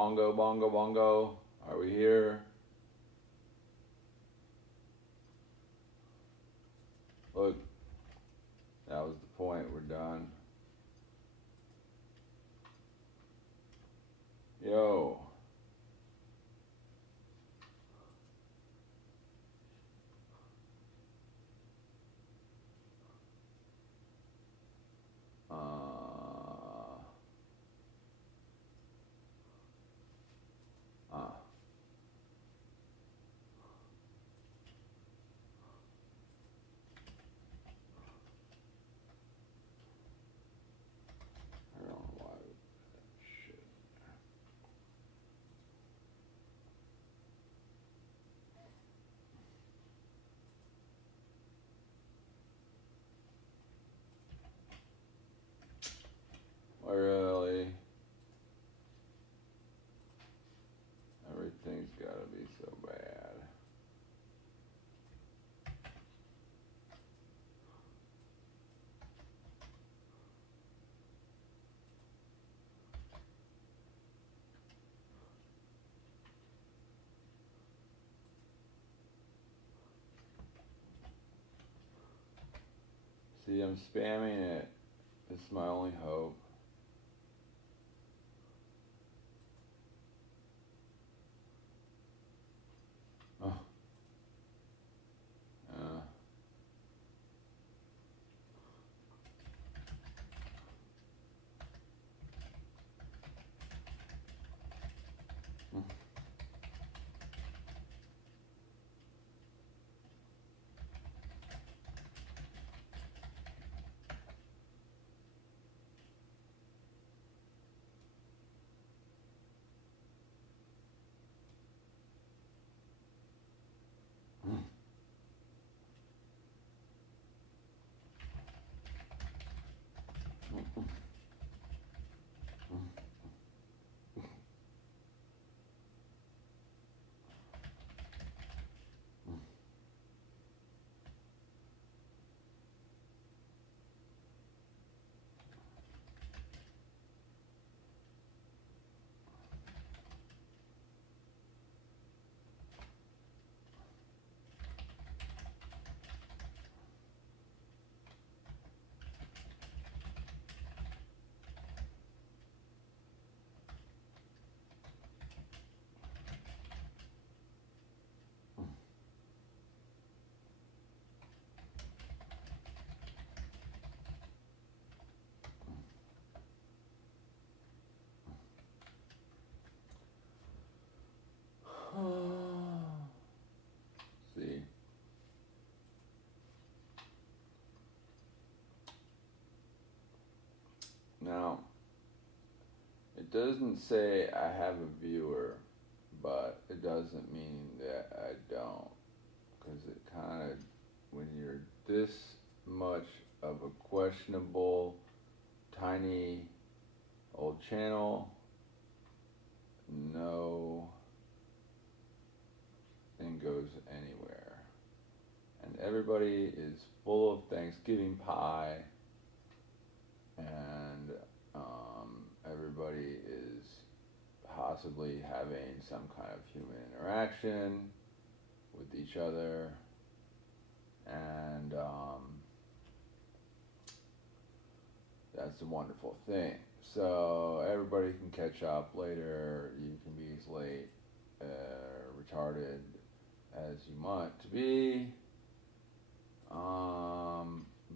Bongo, bongo, bongo. Are we here? Look, that was the point. We're done. Yo. I don't know why. Shit. Really? Everything's gotta be so bad. See, I'm spamming it. This is my only hope. Oh. See. Now, it doesn't say I have a viewer, but it doesn't mean that I don't. Because it kind of, when you're this much of a questionable, tiny old channel, no thing goes anywhere. And everybody is full of Thanksgiving pie, and everybody is possibly having some kind of human interaction with each other, and that's a wonderful thing. So everybody can catch up later. You can be as late, retarded as you want to be,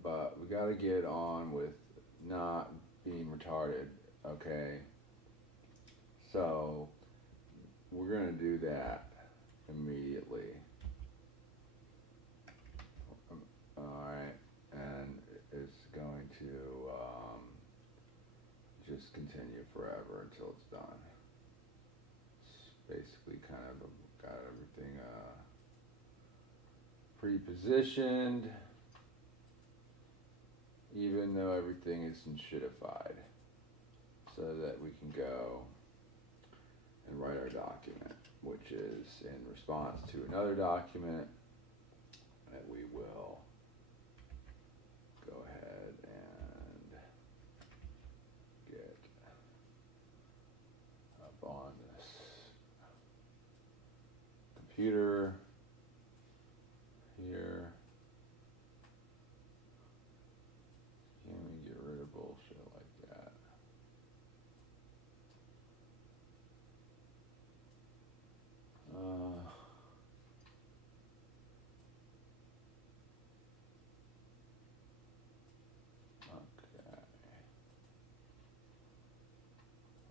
but we got to get on with not being retarded, okay? So we're going to do that immediately. Alright, and it's going to just continue forever until it's done. It's basically kind of got everything pre-positioned, even though everything isn't shitified, so that we can go and write our document, which is in response to another document that we will go ahead and get up on the computer here. Can we get rid of bullshit like that? Okay.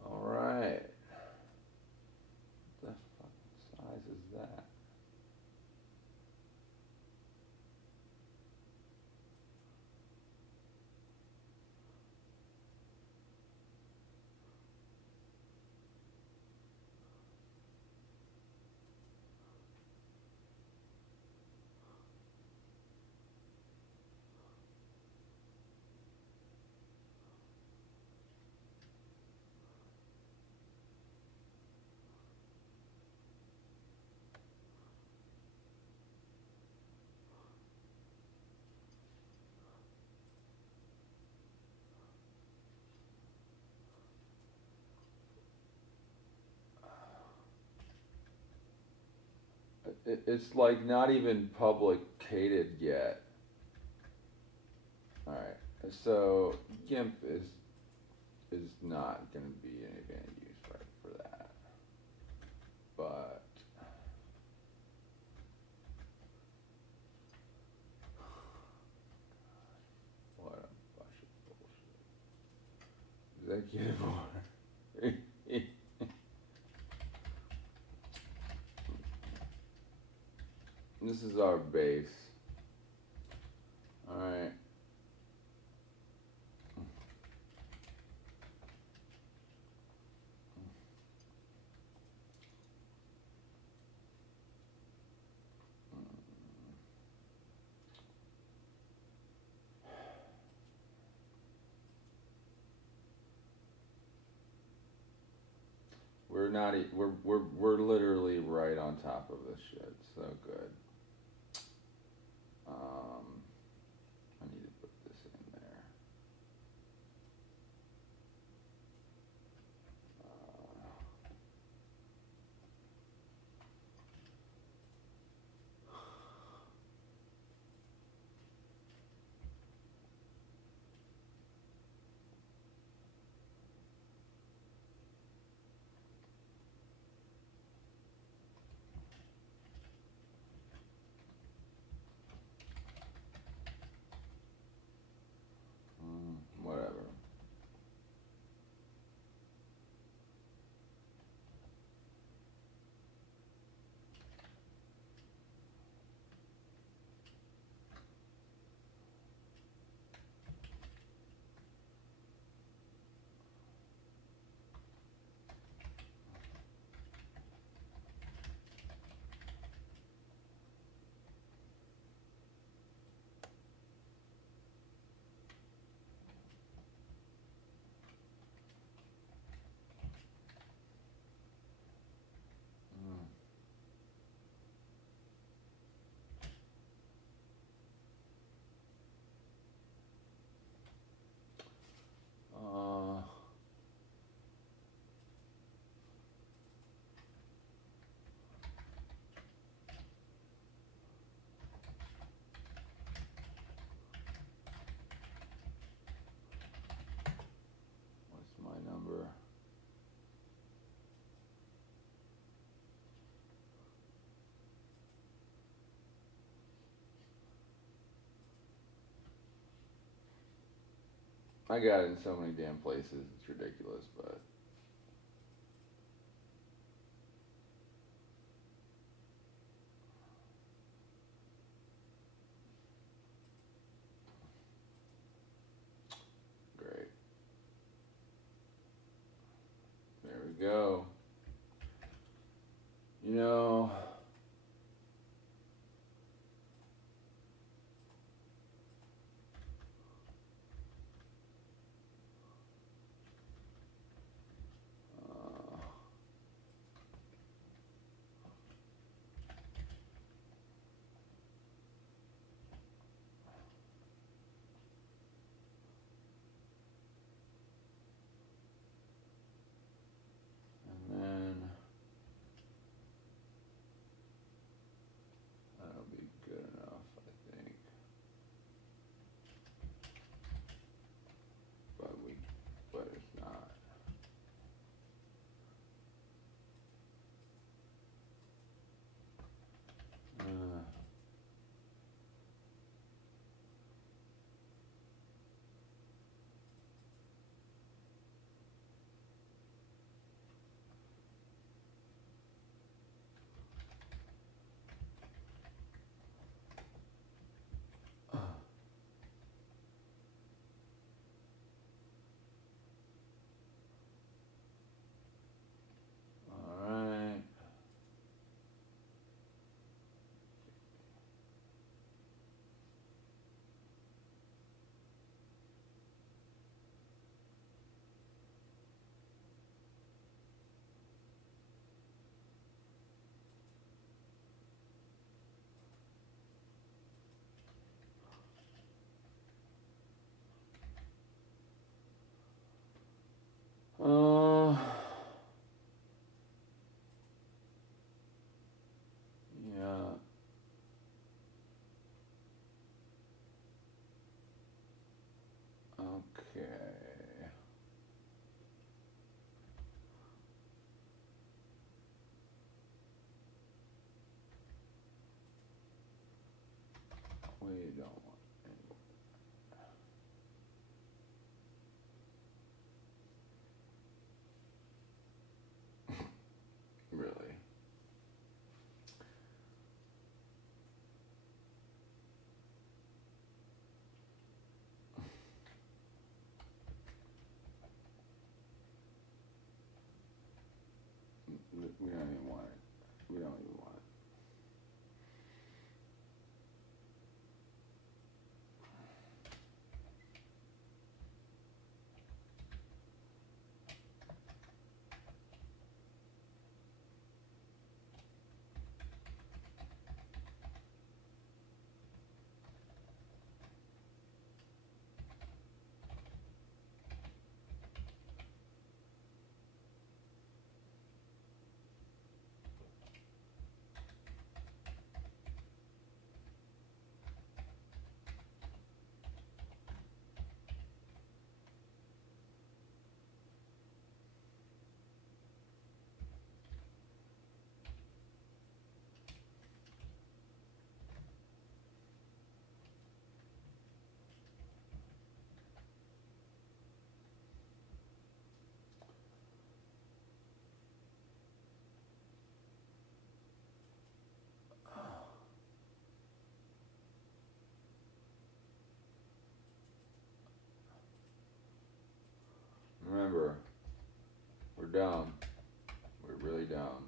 All right. What the fucking size is that? It's like not even publicated yet. All right, so GIMP is not going to be any use right for that, but what a bunch of bullshit. Executive order. This is our base. All right. We're not. We're literally right on top of this shit. So good. I need to put this in there. Whatever. What's my number? I got it in so many damn places, it's ridiculous, but great. There we go. You know, and then you don't want any. Really? We don't even want it. We don't even want it. Remember, we're down. We're really down.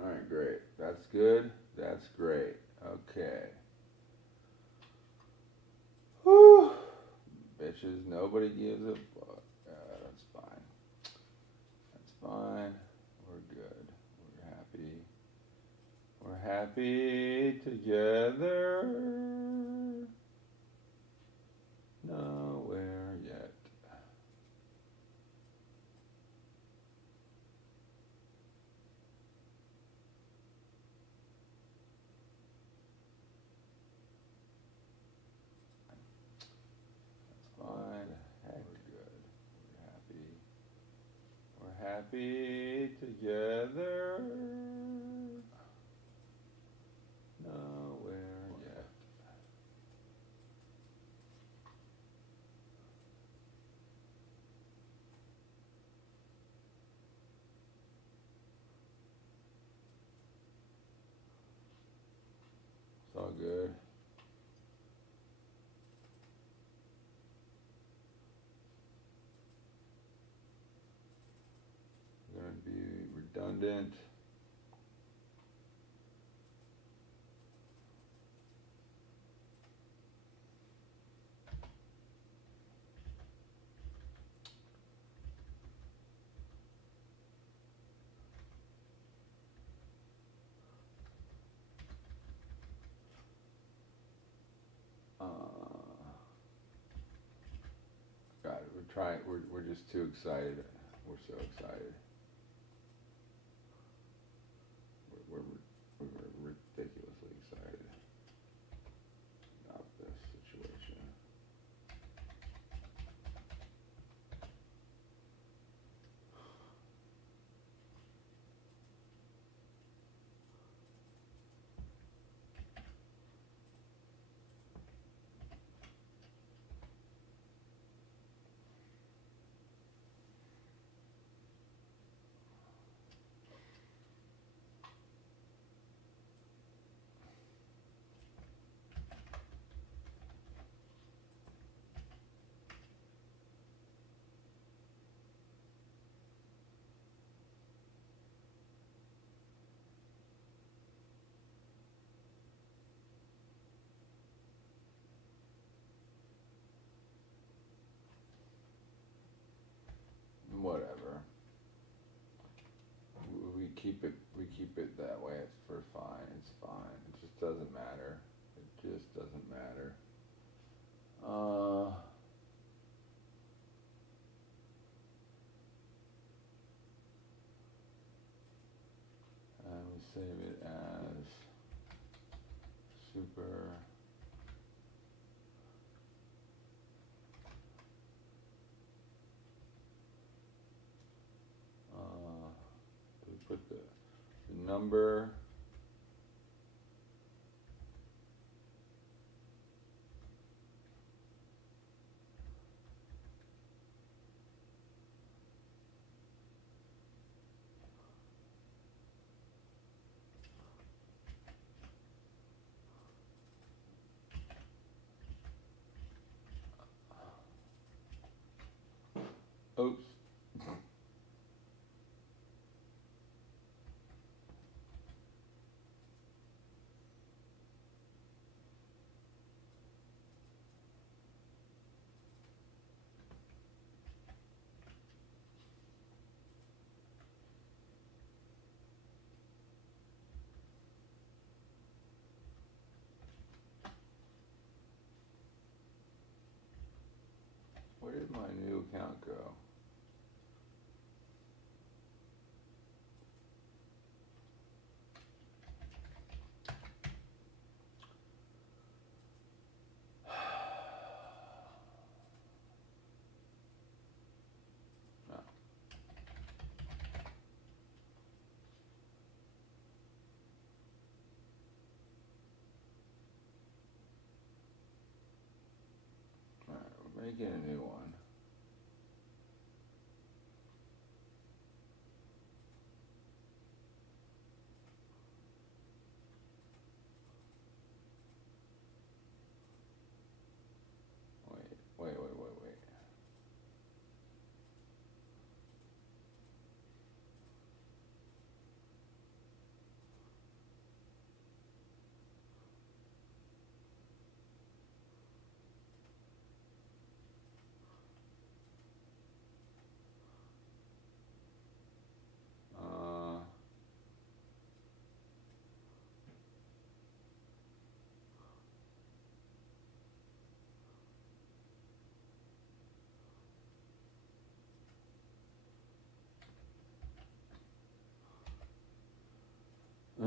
All right, great. That's good. That's great. Okay. Whew. Bitches, nobody gives a fuck. That's fine. That's fine. We're good. We're happy. We're happy together. Nowhere yet. That's fine. Heck, good. We're happy together. Nowhere yet. It's all good. We're going to be redundant. God, we're trying. We're just too excited. We're so excited. We're ridiculously excited about this situation. Whatever. We keep it that way. It's for fine. It's fine. It just doesn't matter. It just doesn't matter. And we save it as super. We put the number. Oops. Where did my new account go? We're making a new one. Wait.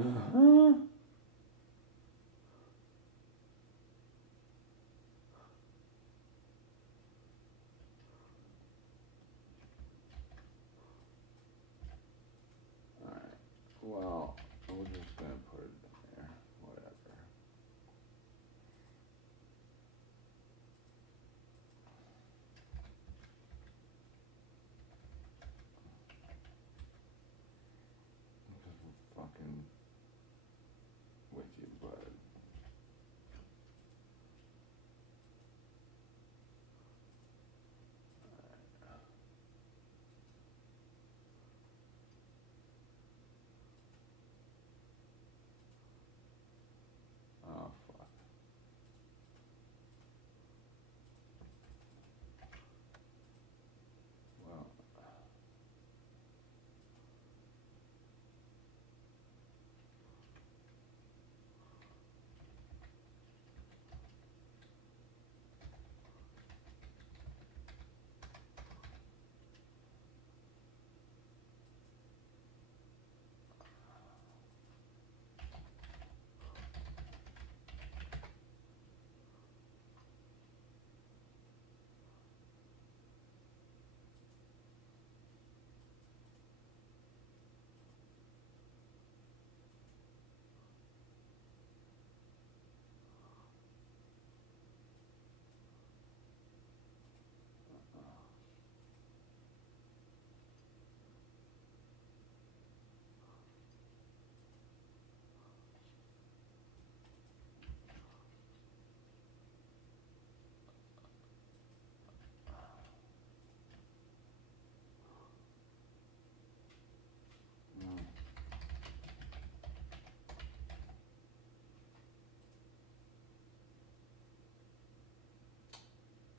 Uh-huh. Alright, well, we're just gonna put it in there, whatever. Because we're fucking with you, bud. Oh, fuck. Well,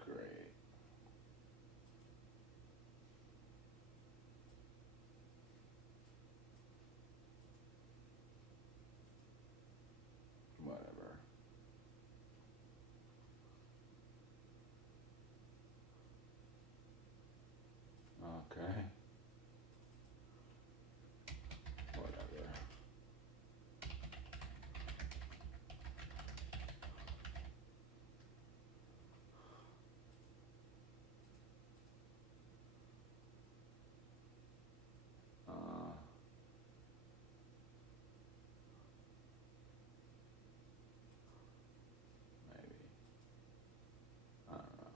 great. Whatever. Okay. Whatever. Maybe. I don't know.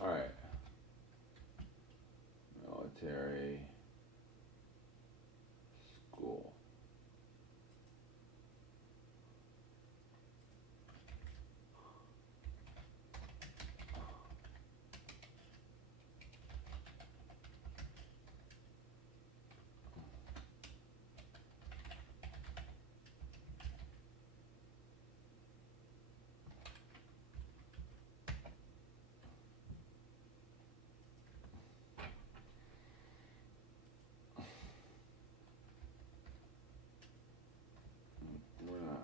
Alright. Military school.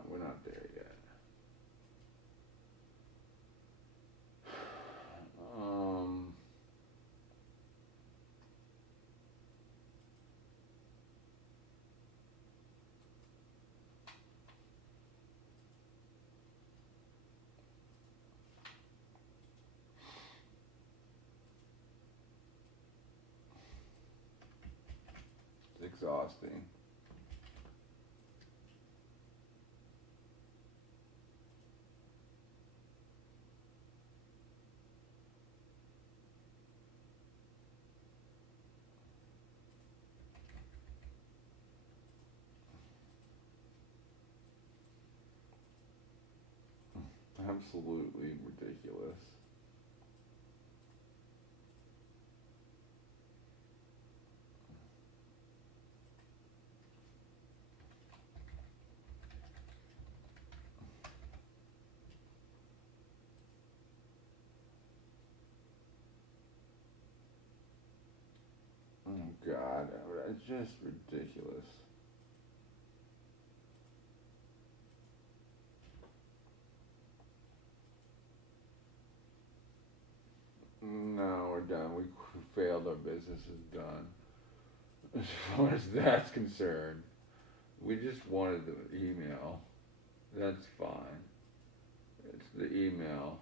We're not there yet. It's exhausting. Absolutely ridiculous. God, it's just ridiculous. No, we're done. We failed. Our business is done. As far as that's concerned, we just wanted the email. That's fine. It's the email.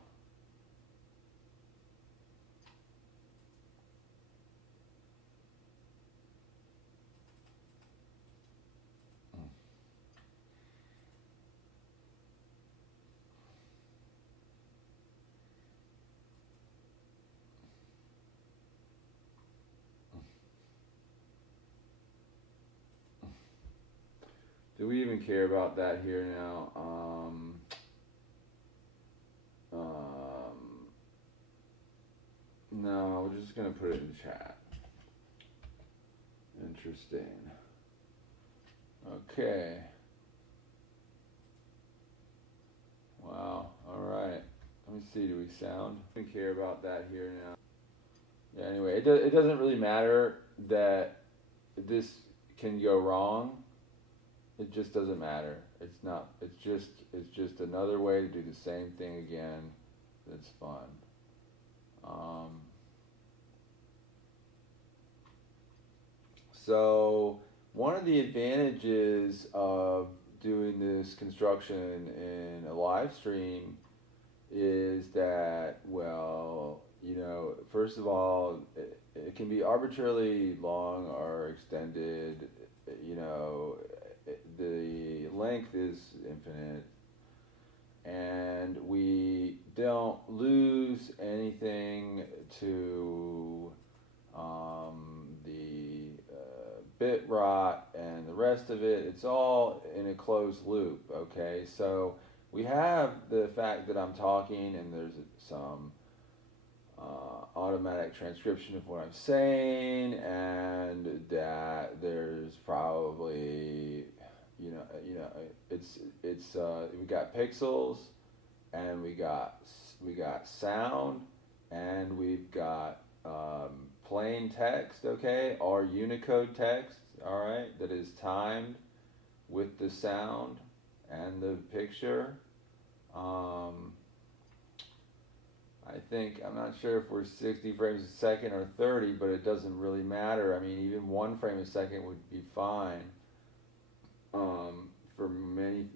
Do we even care about that here now? No, we're just gonna put it in chat. Interesting. Okay. Wow. All right. Let me see. Do we sound? We care about that here now. Yeah. Anyway, it doesn't really matter that this can go wrong. It just doesn't matter. It's not. It's just another way to do the same thing again. That's fun. So one of the advantages of doing this construction in a live stream is that, well, you know, first of all, it can be arbitrarily long or extended. You know, the length is infinite, and we don't lose anything to the bit rot and the rest of it. It's all in a closed loop, okay? So we have the fact that I'm talking and there's some automatic transcription of what I'm saying, and that there's probably, you know, it's we got pixels, and we got sound, and we've got plain text, okay, or Unicode text, all right, that is timed with the sound and the picture. I think, I'm not sure if we're 60 frames a second or 30, but it doesn't really matter. I mean, even 1 frame a second would be fine for many,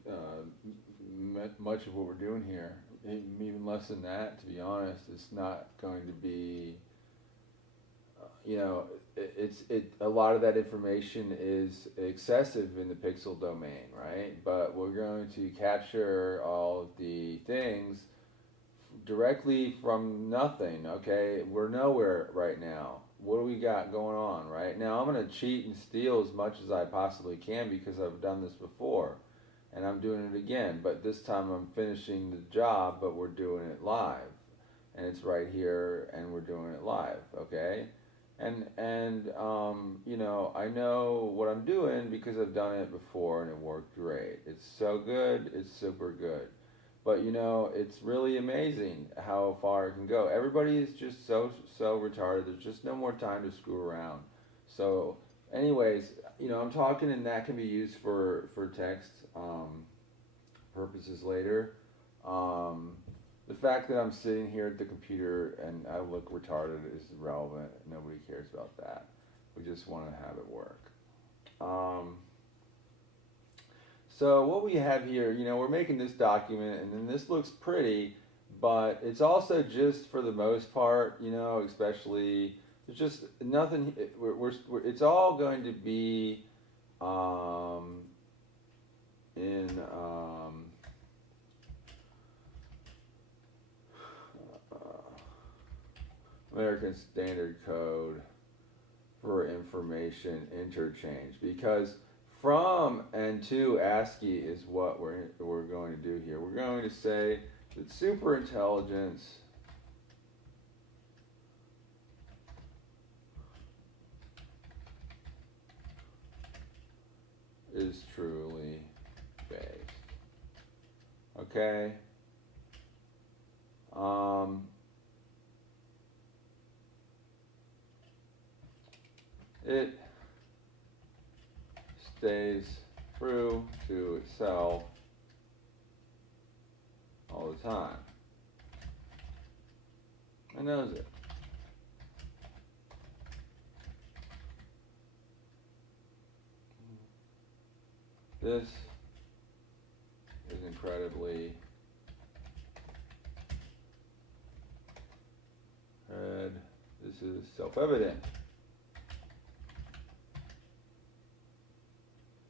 much of what we're doing here. Even less than that, to be honest. It's not going to be, you know, a lot of that information is excessive in the pixel domain, right? But we're going to capture all of the things directly from nothing, okay? We're nowhere right now. What do we got going on right now? I'm going to cheat and steal as much as I possibly can because I've done this before, and I'm doing it again. But this time I'm finishing the job, but we're doing it live, and it's right here, and we're doing it live, okay? And you know, I know what I'm doing because I've done it before, and it worked great. It's so good. It's super good. But you know, it's really amazing how far it can go. Everybody is just so retarded. There's just no more time to screw around. So, anyways, you know, I'm talking, and that can be used for text purposes later. The fact that I'm sitting here at the computer and I look retarded is irrelevant. Nobody cares about that. We just want to have it work. So what we have here, you know, we're making this document, and then this looks pretty, but it's also just, for the most part, you know, especially, there's just nothing, it's all going to be in American Standard Code for information interchange, because from and to ASCII is what we're going to do here. We're going to say that superintelligence is truly based. Okay? it stays true to itself all the time. It knows it. This is incredibly this is self-evident.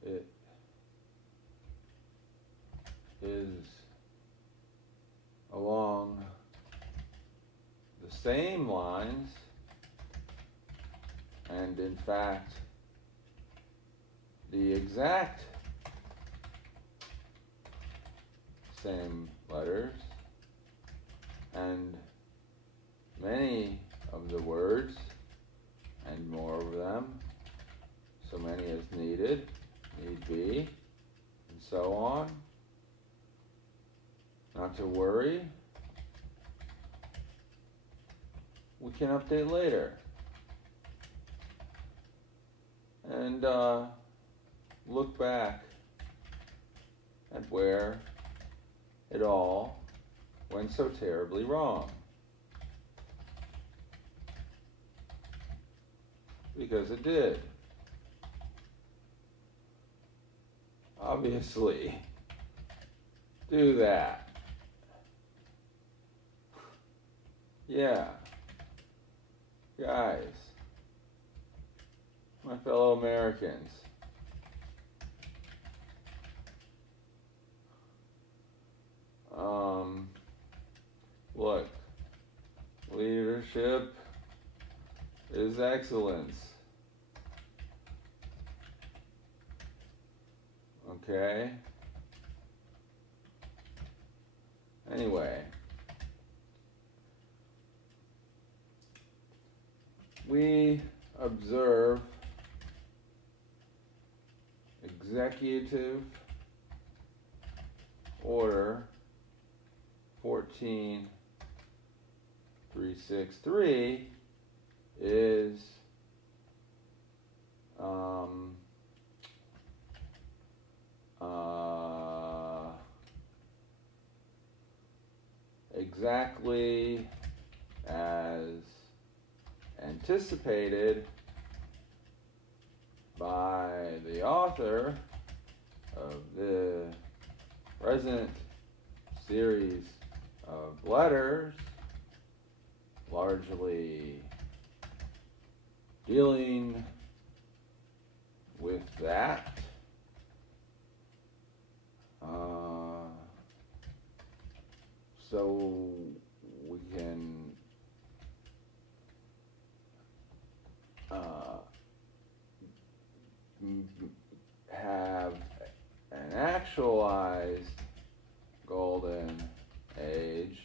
It is along the same lines, and in fact, the exact same letters, and many of the words, and more of them, so many as needed, need be, and so on. Not to worry. We can update later. And look back at where it all went so terribly wrong. Because it did. Obviously. Do that. Yeah. Guys. My fellow Americans. Look. Leadership is excellence. Okay? Anyway. We observe Executive Order 14363 is exactly as anticipated by the author of the present series of letters, largely dealing with that. So we can have an actualized golden age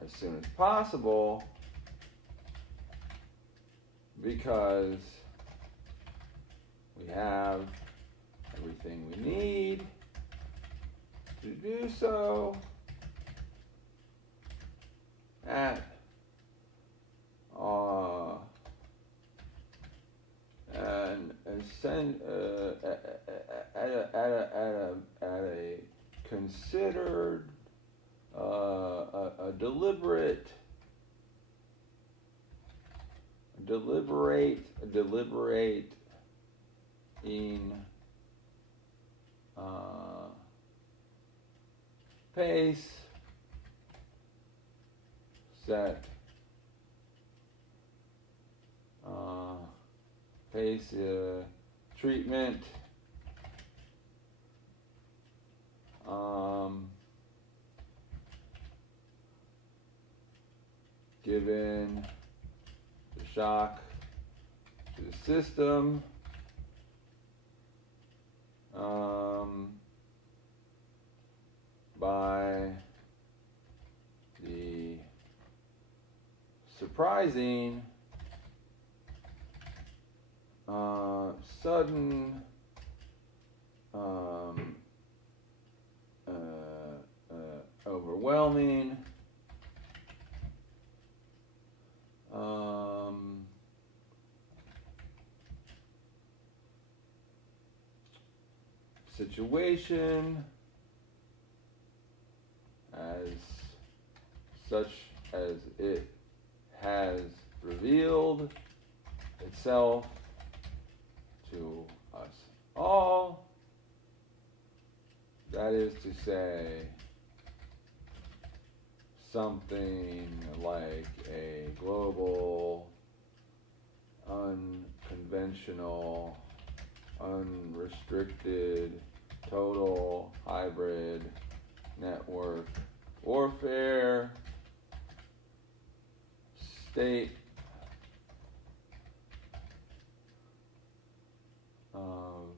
as soon as possible, because we have everything we need to do so at a considered, a deliberate in pace set pace treatment given the shock to the system by the surprising sudden overwhelming situation as such as it has revealed itself to us all. That is to say, something like a global, unconventional, unrestricted, total hybrid network warfare state of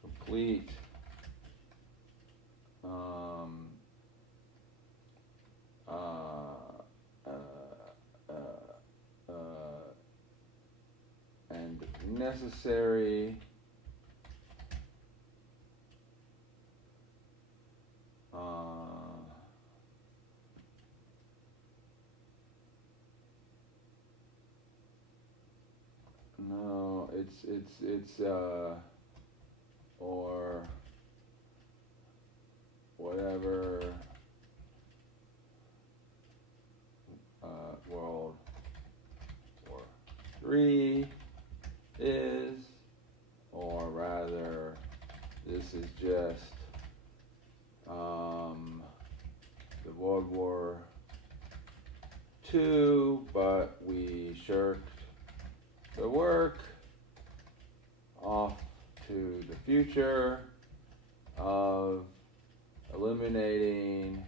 complete and necessary no, it's or whatever World War III is, or rather, this is just the World War II, but we shirked the work off to the future of eliminating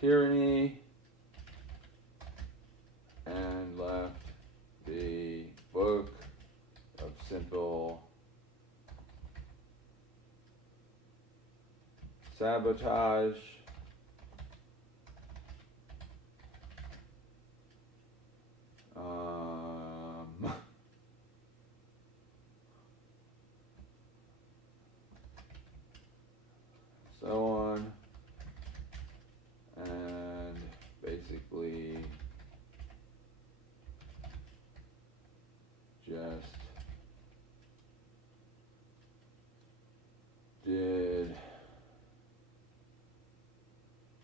tyranny and left the book of simple sabotage so on, and basically just did,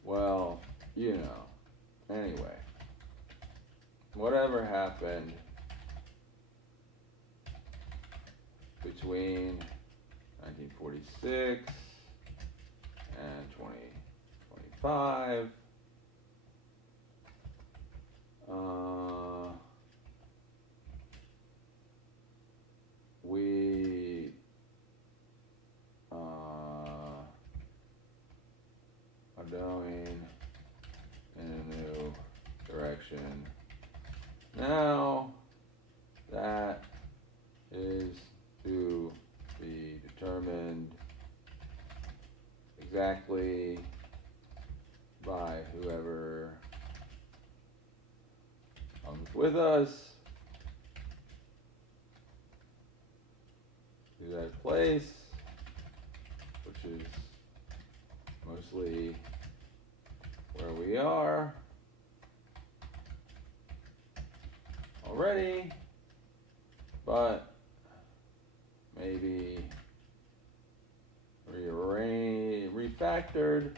well, you know, anyway, whatever happened between 1946 and 2025, we are going in a new direction. Now, that is to be determined exactly by whoever comes with us to that place, which is mostly where we are already, but maybe refactored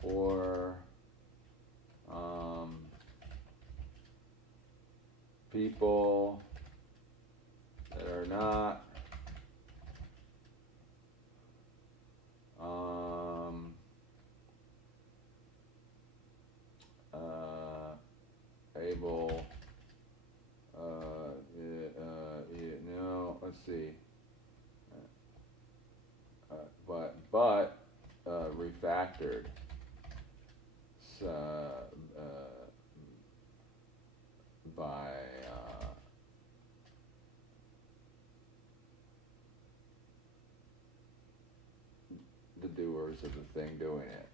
for people that are not able no, let's see, but refactored by the doers of the thing doing it.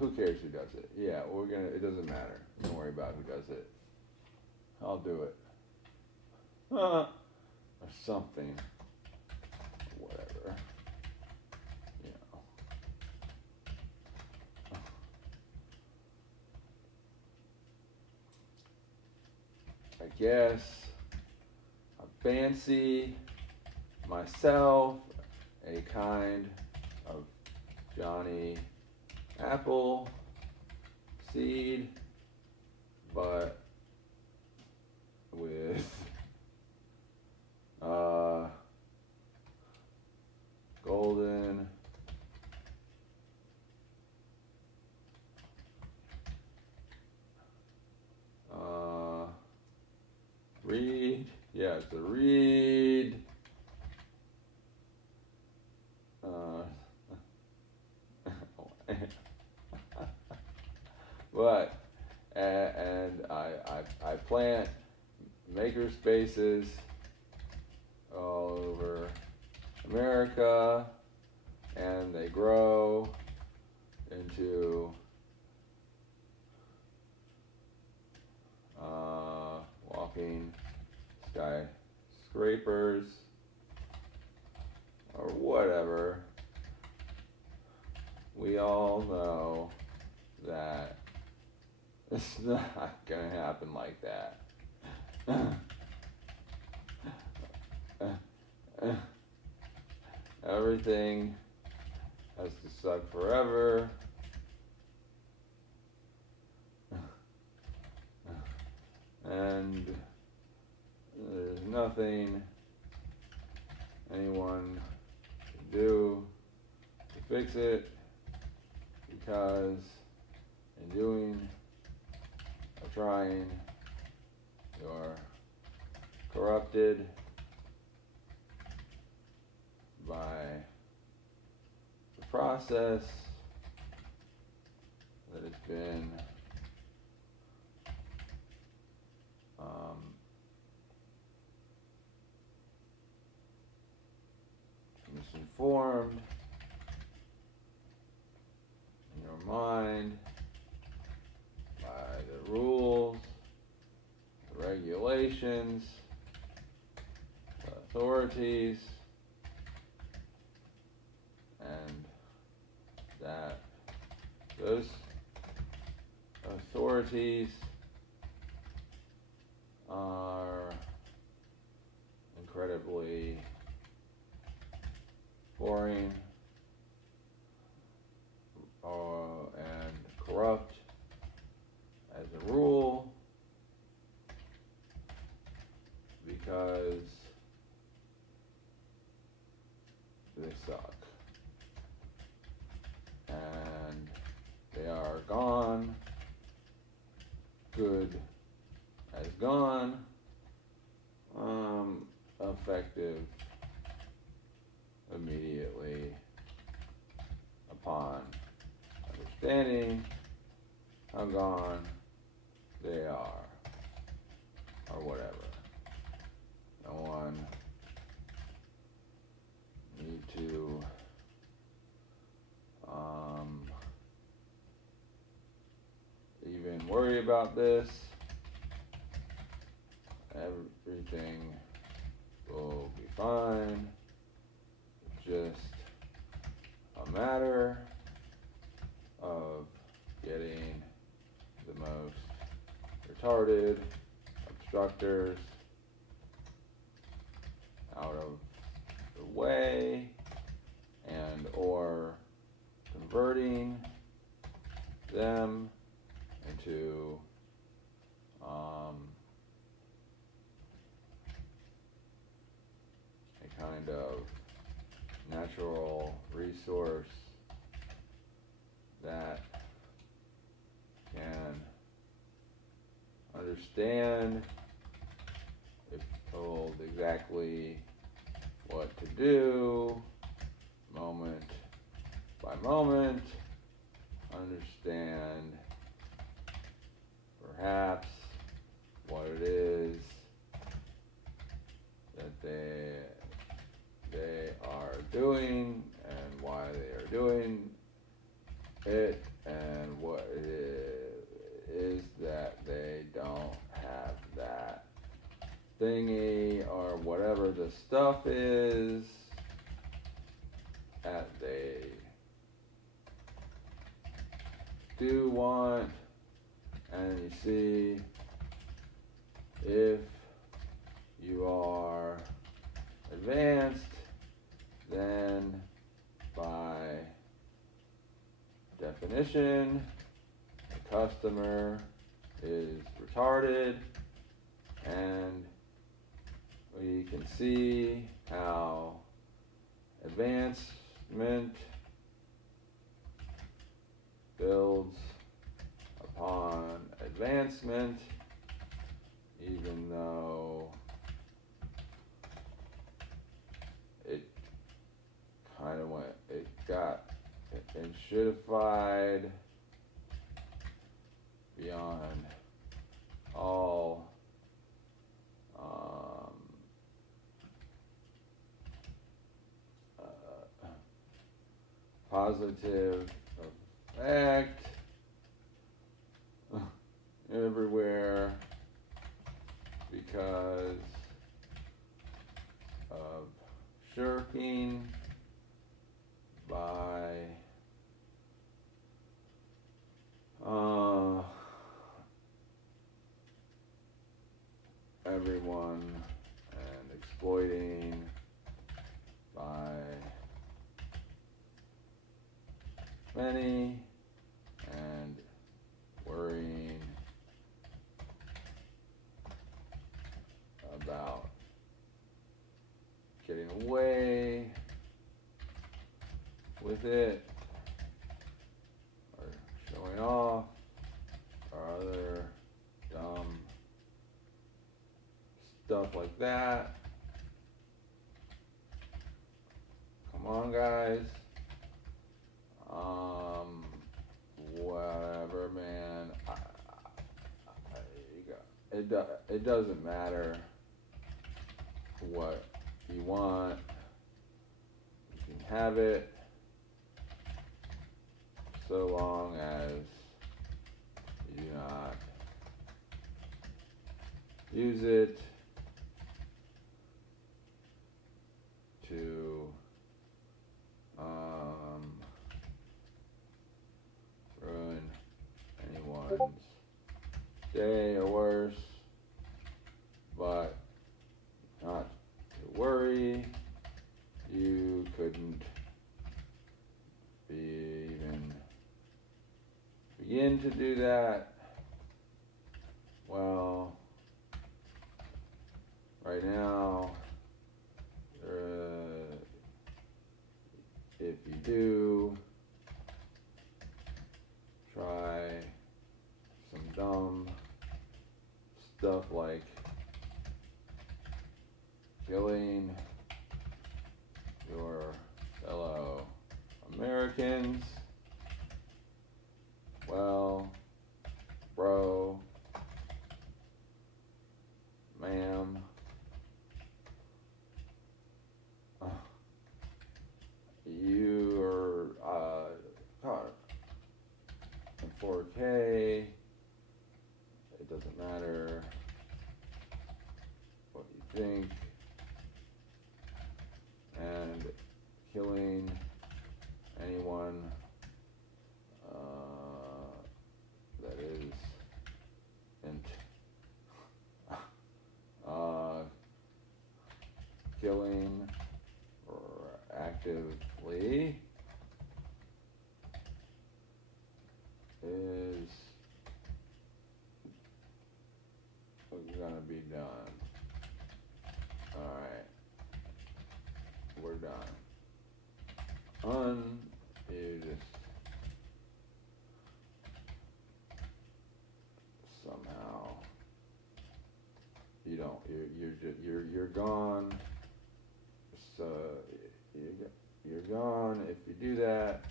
Who cares who does it? Yeah, it doesn't matter. Don't worry about who does it. I'll do it. or something, whatever, you know. I guess I fancy myself a kind of Johnny Apple seed, but with golden reed. Yeah, it's a reed. But and I plant maker spaces all over America, and they grow into walking skyscrapers or whatever. We all know that it's not gonna happen like that. Everything has to suck forever. And there's nothing anyone can do to fix it, because in doing or trying, you're corrupted by the process that has been misinformed in your mind by the rules, the regulations, the authorities, and that those authorities are incredibly boring and corrupt as a rule, because they suck and they are gone, good as gone, effective immediately upon understanding how gone they are, or whatever. No one need to even worry about this. Everything will be fine. It's just a matter of getting the most retarded obstructors out of the way, and or converting them into a kind of natural resource that can understand, if told exactly what to do, moment by moment, understand perhaps what it is that they are doing and why they are doing it, and what it is that they don't have that thingy or whatever the stuff is that they do want, and you see if you are advanced, then by definition the customer is retarded, and we can see how advancement builds upon advancement, even though it kind of got enshittified beyond all positive effect everywhere because of shirking by everyone and exploiting by many and worrying about getting away with it or showing off or other dumb stuff like that. Come on, guys. Whatever, man. It doesn't matter what you want. You can have it so long as you do not use it to ruin anyone's day or worse, but not to worry. You couldn't even begin to do that. Well, right now, if you do try some dumb stuff like killing your fellow Americans, well, bro, ma'am, you're caught in 4K. It doesn't matter what you think, and killing anyone that isn't killing or actively is gonna be done. Alright, we're done. You just somehow you don't, you're gone. So you're gone if you do that.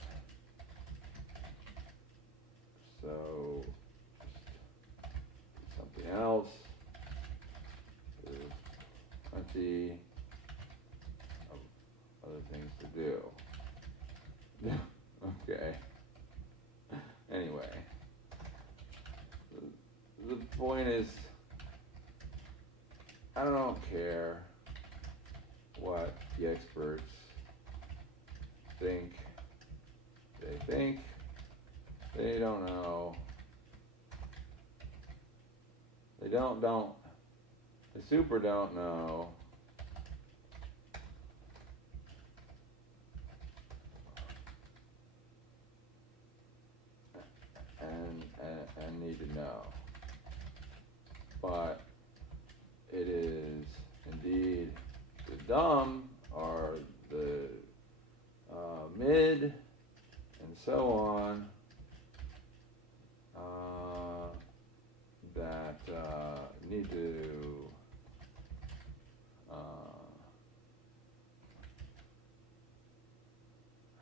So just something else. There's plenty of other things to do. Okay. Anyway, the point is I don't care what the experts think. They think they don't know. They don't. They super don't know. And need to know. But it is indeed the dumb or the mid and so on that need to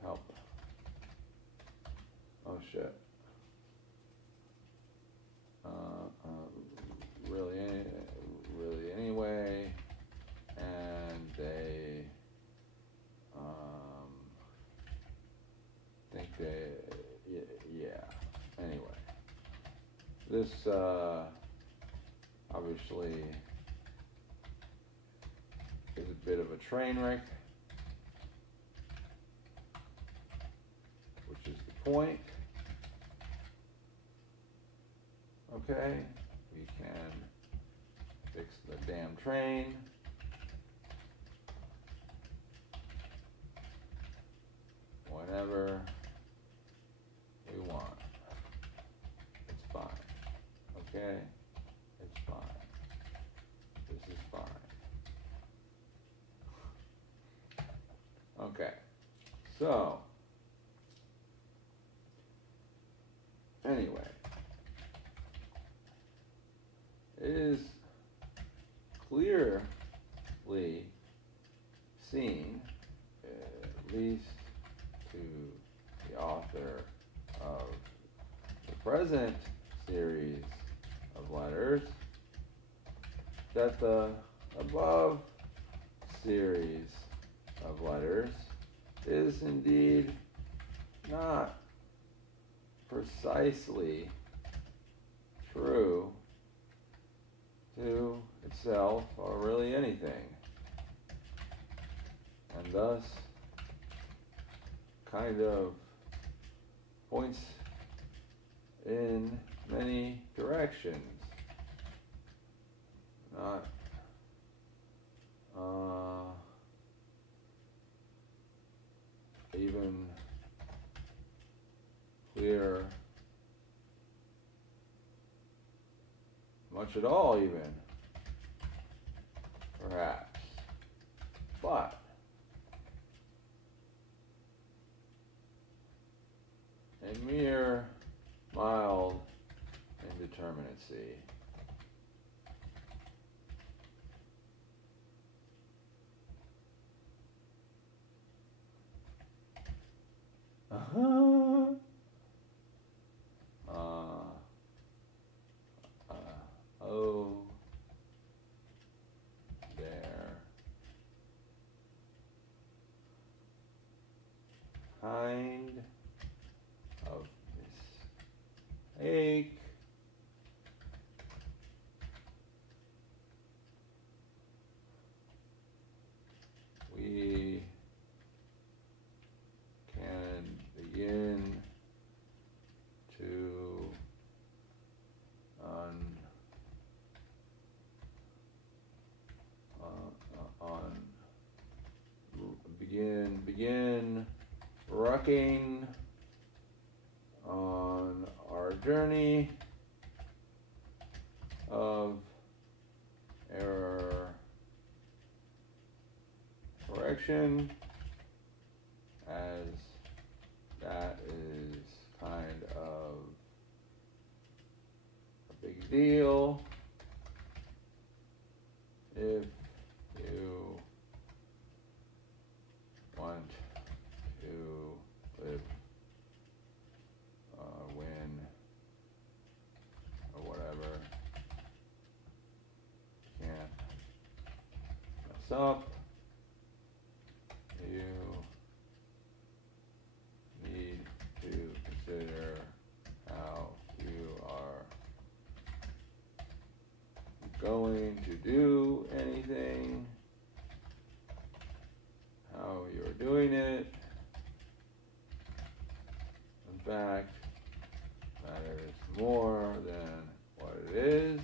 help. Oh shit. Really anyway, and they think they, yeah, anyway. This obviously is a bit of a train wreck, which is the point. Okay, we can fix the damn train. Whenever we want. It's fine. Okay? It's fine. This is fine. Okay. So, anyway. It is clearly seen, at least to the author of the present series of letters, that the above series of letters is indeed not precisely true to itself or really anything, and thus kind of points in many directions, not even clear much at all even, perhaps, but a mere mild indeterminacy. Oh, there. Kind of mistake. We can begin to begin rocking on our journey of error correction, as that is kind of a big deal if you want to live, win, or whatever. Can't mess up. You need to consider how you are going to do anything, how you're doing it. In fact, matters more than what it is.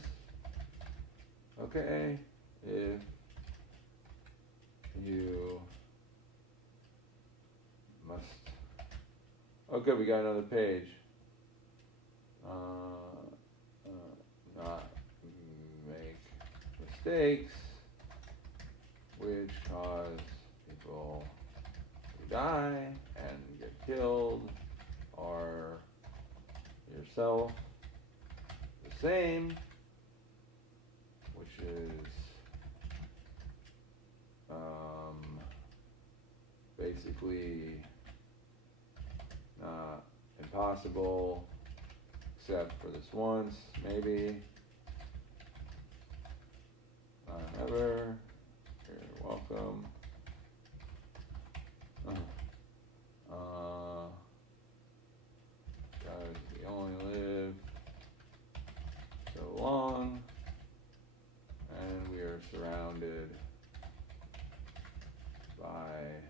Okay, if you must. Okay, we got another page. Not make mistakes which cause people to die and get killed, or yourself the same, which is basically not impossible, except for this once, maybe. Ever. You're welcome. Because we only live so long, and we are surrounded by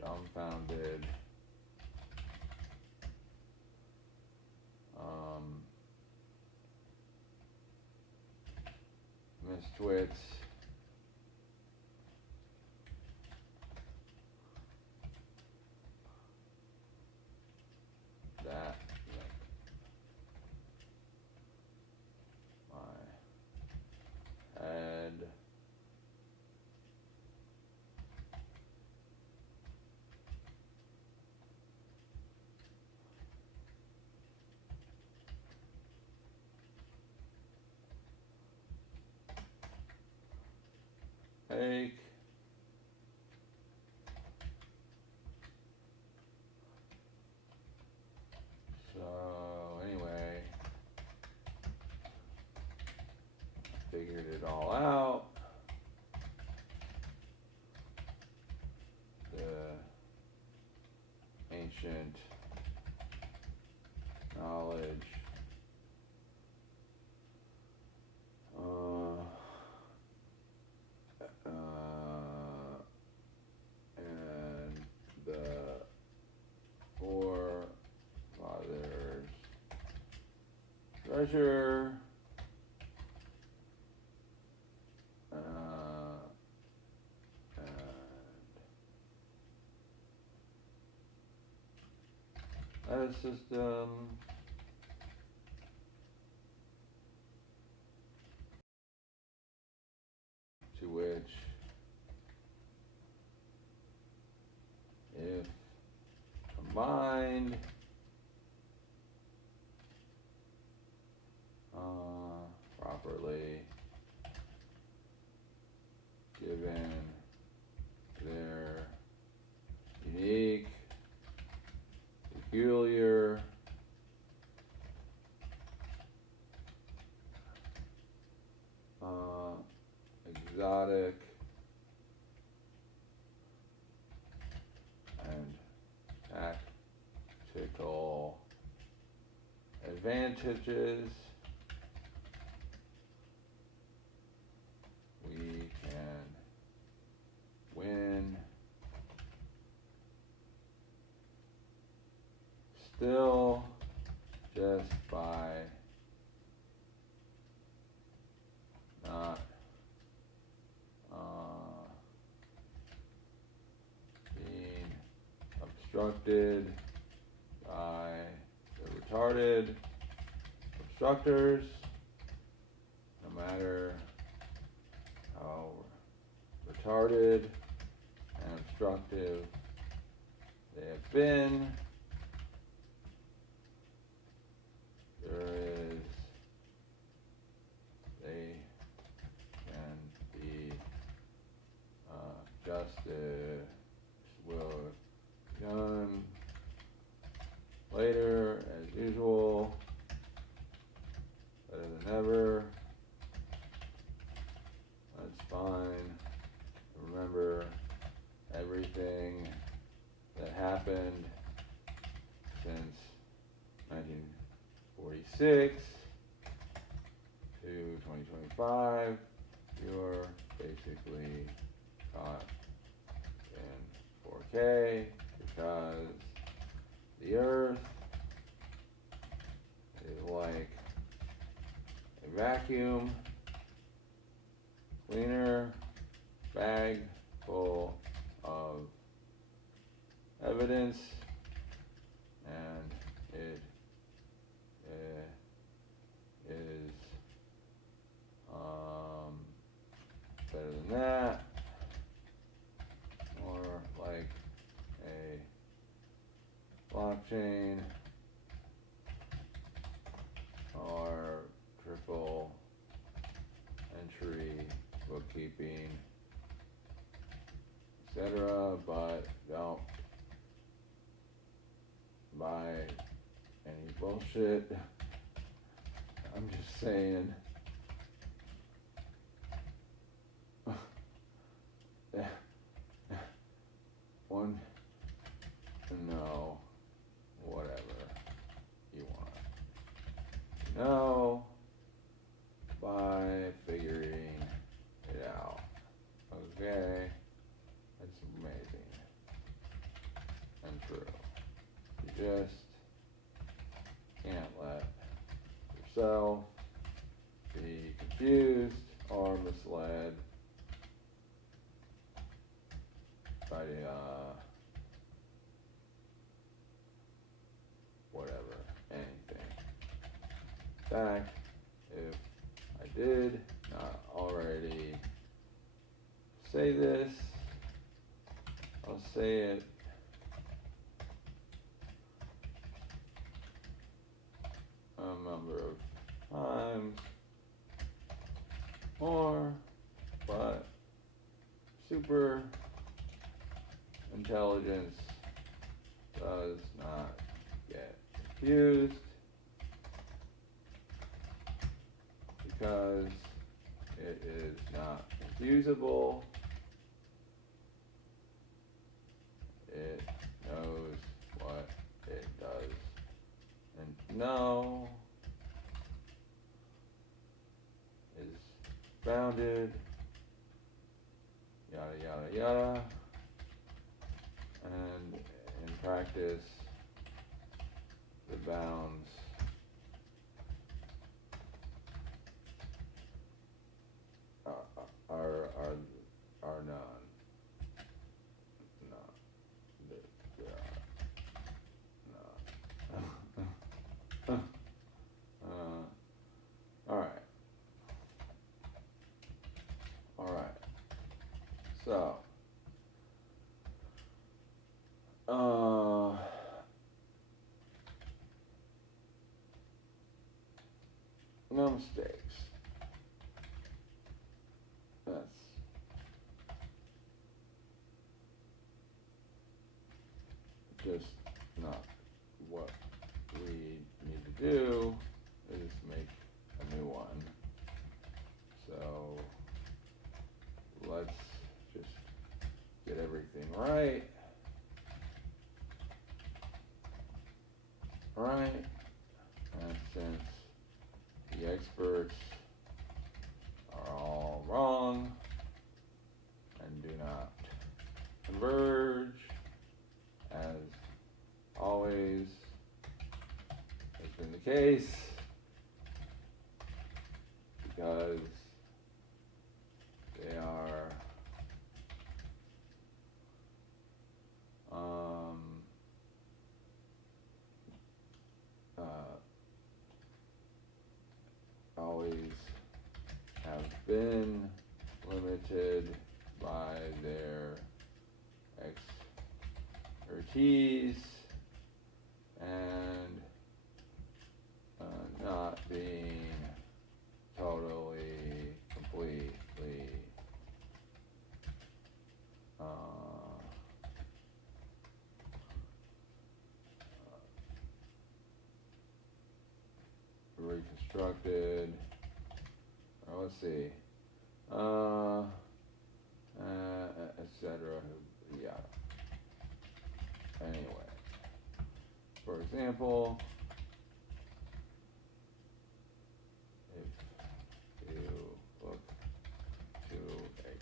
dumbfounded mistwits that my head ache. So anyway, I figured it all out. The ancient knowledge and the forefathers' treasure, and a system to which, if combined, properly, given their unique, peculiar, exotic, and tactical advantages, we can win. Still, just by not being obstructed by the retarded obstructors, no matter how retarded and obstructive they have been. They can be justice will be done later as usual, better than ever. That's fine. Remember everything that happened since 1946 ELI5, you're basically caught in 4K because the Earth is like a vacuum cleaner bag full of evidence, and it is better than that, or like a blockchain or triple entry bookkeeping, etc. But don't buy any bullshit. I'm just saying. One, no, whatever you want. No, by figuring it out. Okay, that's amazing and true. You just can't let yourself be confused or misled by whatever, anything. In fact, if I did not already say this, I'll say it a number of times more, but super intelligence does not get confused because it is not confusable. It knows what it does and know is bounded, yada yada yada. And in practice, the bounds are none. No, there are none. All right. So, no mistakes. That's just not what we need to do, is make a new one. So let's just get everything right. And since the experts are all wrong and do not converge, as always has been the case, because they are always have been limited by their expertise and not being totally, completely reconstructed. Let's see, etc. Yeah. Anyway, for example, if you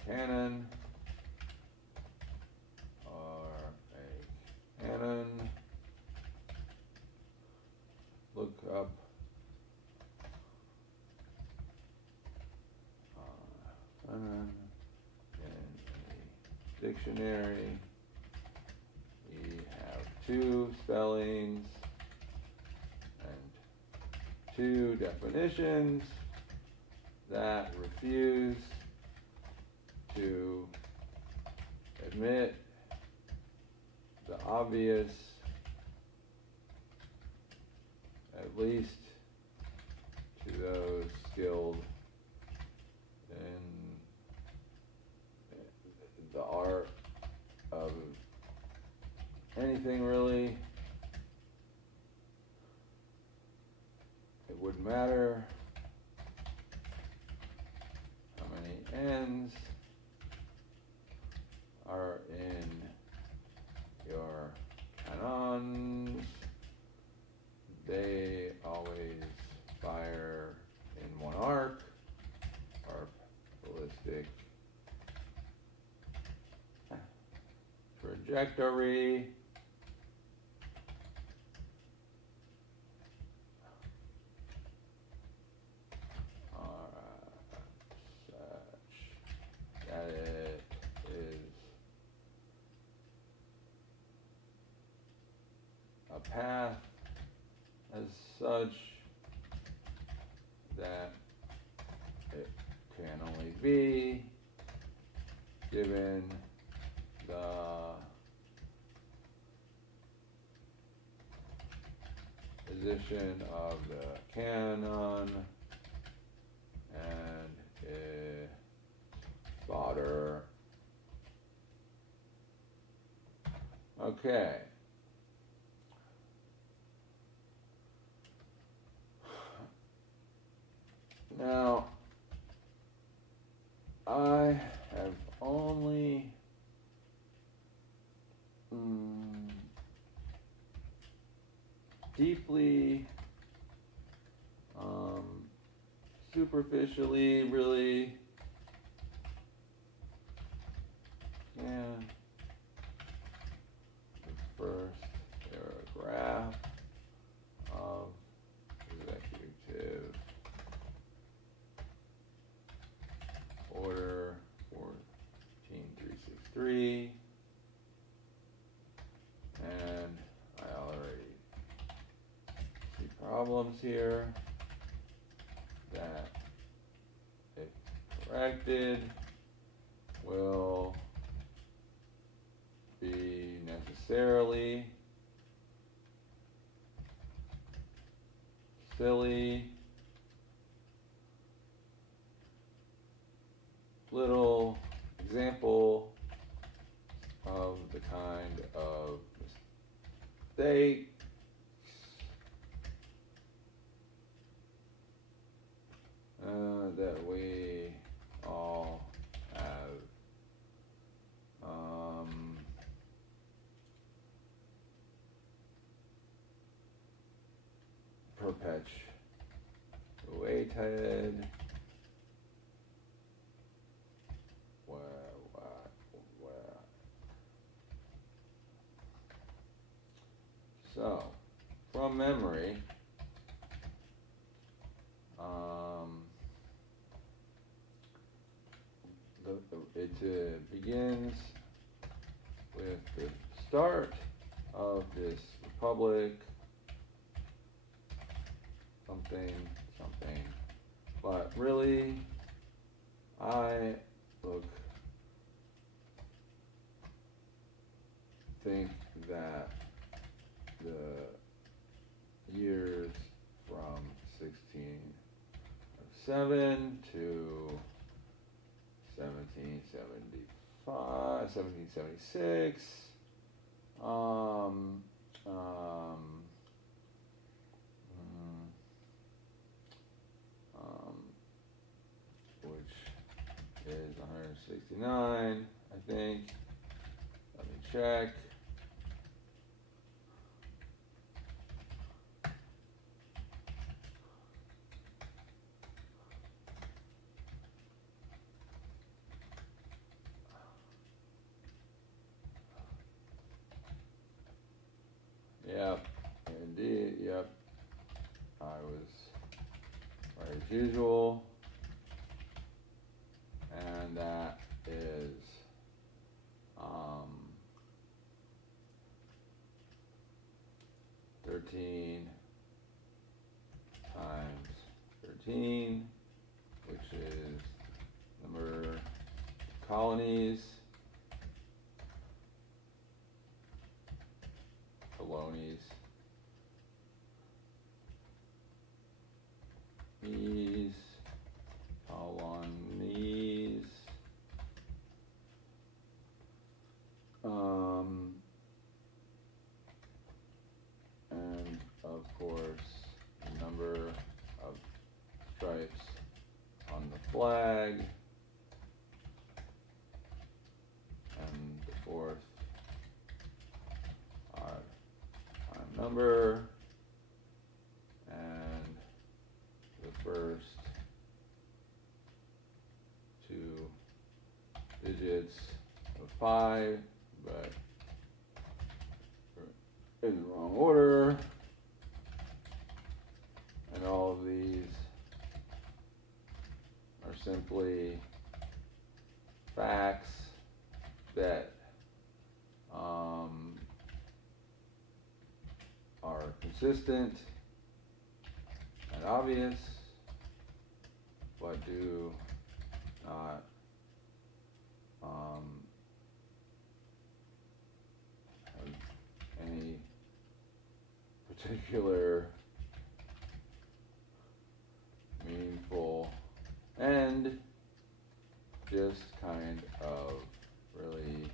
canon, or a canon. Look up in a dictionary. We have two spellings and two definitions that refuse to admit the obvious, at least to those skilled in the art of anything really. It wouldn't matter how many N's are in your canons. They always fire in one arc, or ballistic trajectory. Such that it is a path as such that it can only be given the position of the canon and its fodder. Okay. Now, I have only deeply, superficially, really, the first paragraph of executive order 14363, and I already see problems here that, if corrected, will be necessarily silly, little example of the kind of mistakes that we all have perpetuated. So, from memory, it begins with the start of this republic, something, something, but really, I think that the years from 1607 to 1776, which is 169, I think. Let me check. as usual, and that is 13 times 13, which is number of colonies, colonies, colonies, and of course the number of stripes on the flag, and the fourth prime number, and the first two digits of pi, but in the wrong order. And all of these are simply facts that are consistent and obvious, but do not have any particular meaningful end, just kind of really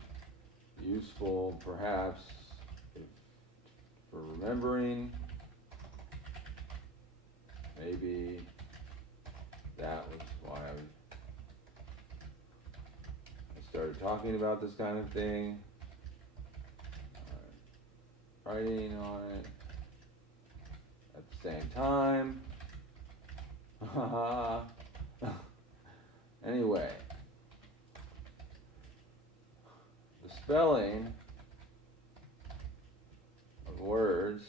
useful, perhaps, for remembering. Maybe that was why I started talking about this kind of thing, writing on it at the same time. Anyway, the spelling of words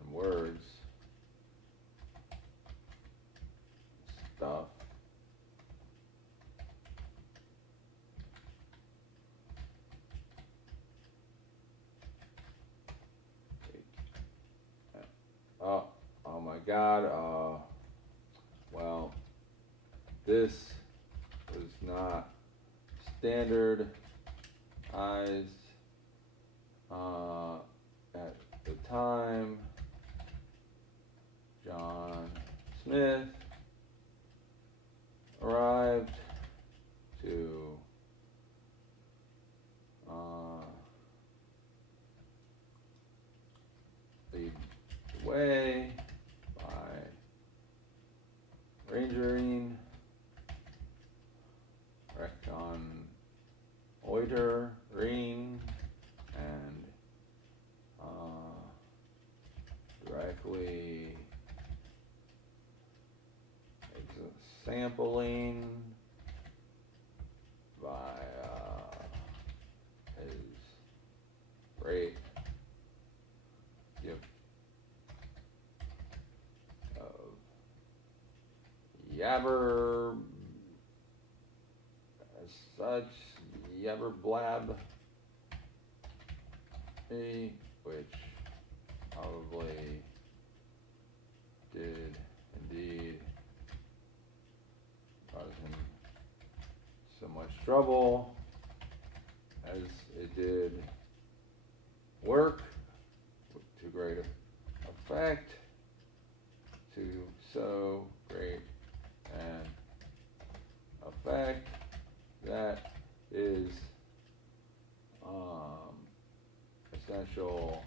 and words stuff oh my God, well, this was not standardized at the time. John Smith arrived to lead the way by rangering, reconnoitering, and directly sampling by his great gift of yabber, as such, yabber blab, which probably did indeed cause him so much trouble, as it did work to great effect, to so great an effect that is essential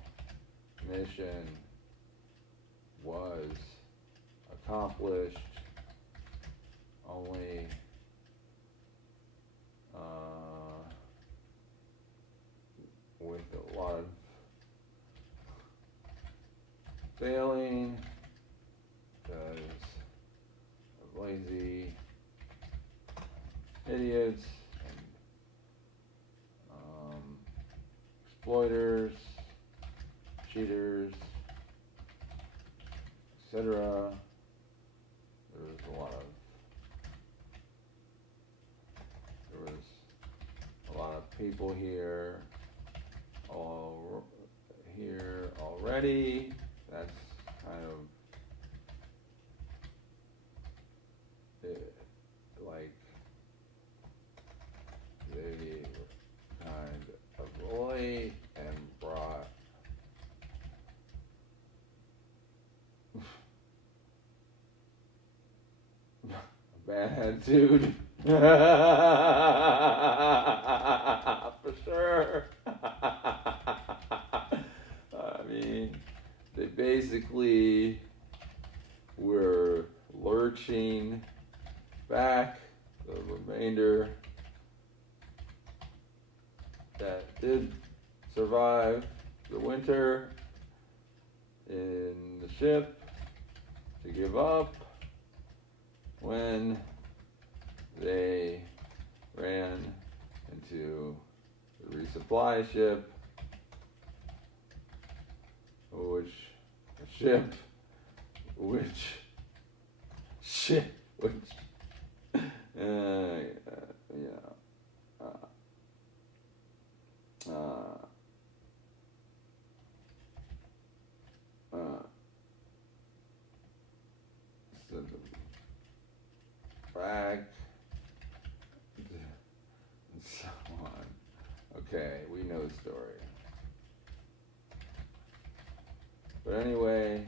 mission was accomplished only with a lot of failing, because of lazy idiots and exploiters, cheaters, etc. people here already. That's kind of like they kind of late and brought a bad attitude. For sure. I mean, they basically were lurching back. The remainder that did survive the winter in the ship to give up when they ran into the resupply ship, which so the back and so on. Okay, we know the story. But anyway,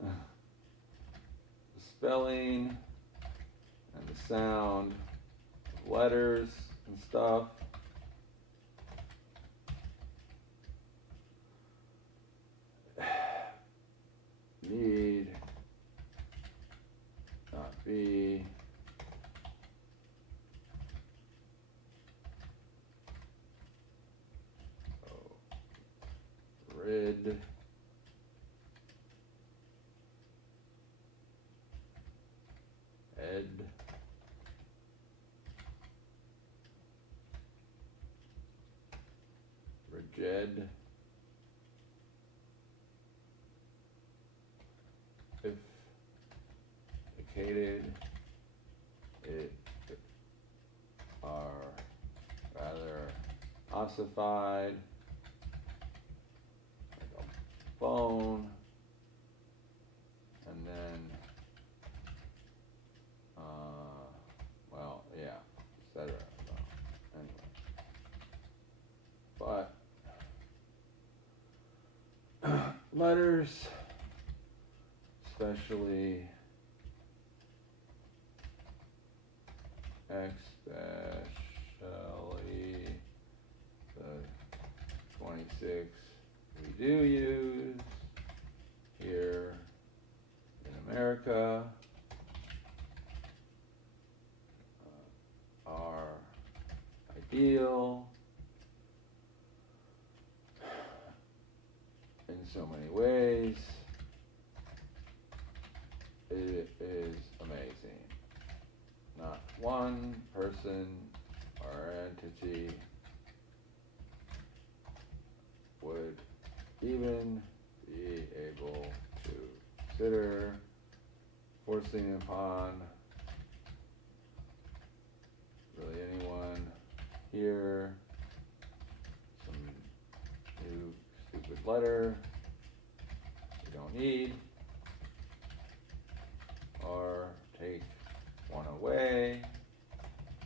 the spelling and the sound of letters and stuff need not be rid ed rigid if indicated it are rather ossified like a bone, and then well, yeah, etc. Anyway, but letters, especially the 26 we do use here in America, are ideal in so many ways. It is amazing. Not one person or entity would even be able to consider forcing upon really anyone here some new stupid letter we don't need, or take one away,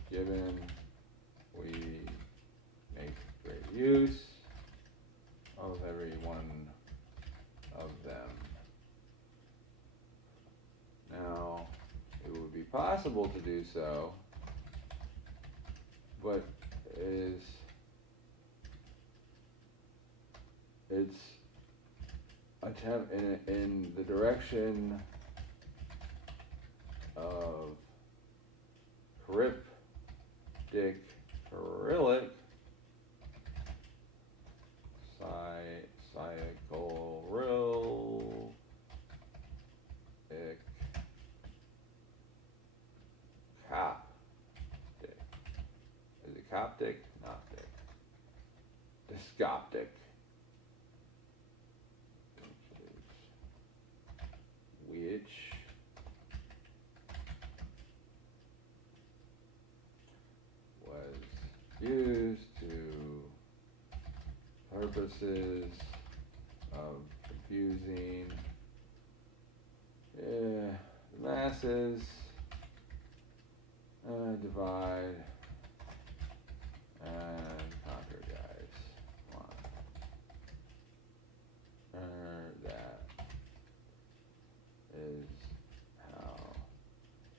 given we make great use of every one of them. Now, it would be possible to do so, but it's attempt in the direction of cryptic Cyrillic Coptic. Is it Coptic? Noptic. Discoptic. Which was purposes of confusing the masses, divide and conquer, guys. Come on. That is how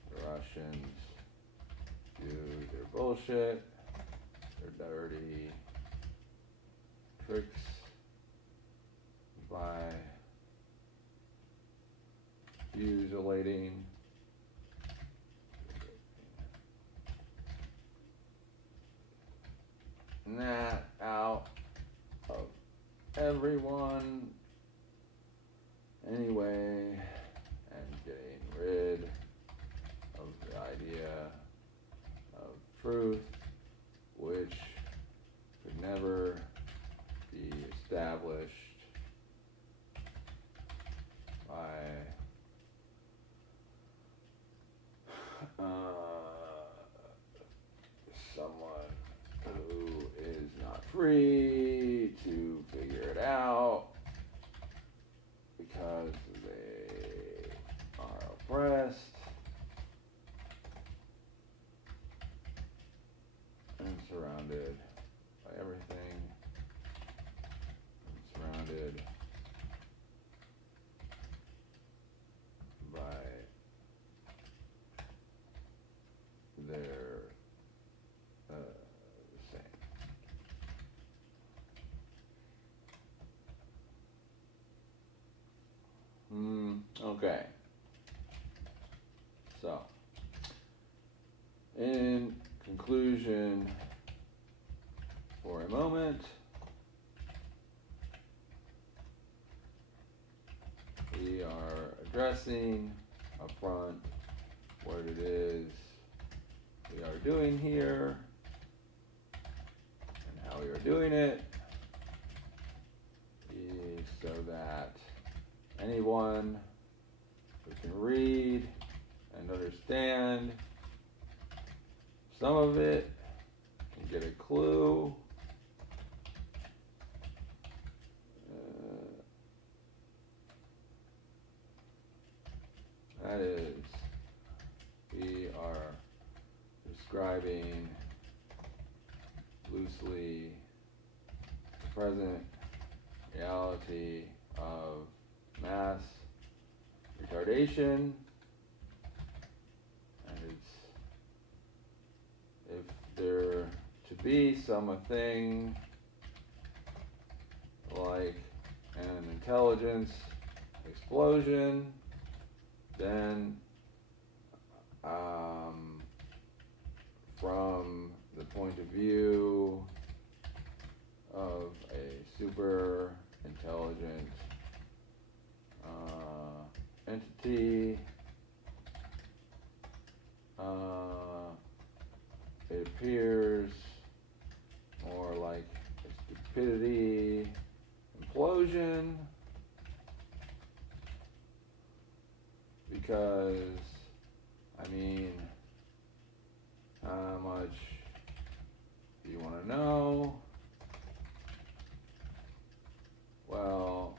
the Russians do their bullshit, their dirty tricks by fuselating that out of everyone anyway, and getting rid of the idea of truth, which could never be established by someone who is not free to figure it out because they are oppressed and surrounded by everything, and surrounded by their same. Okay. So, in conclusion, for a moment, we are addressing up front what it is we are doing here and how we are doing it, so that anyone who can read and understand some of it can get a clue. That is, we are describing loosely the present reality of mass retardation, and it's, if there to be something like an intelligence explosion, then from the point of view of a super intelligent entity, it appears more like a stupidity implosion, because, I mean, how much do you want to know? Well,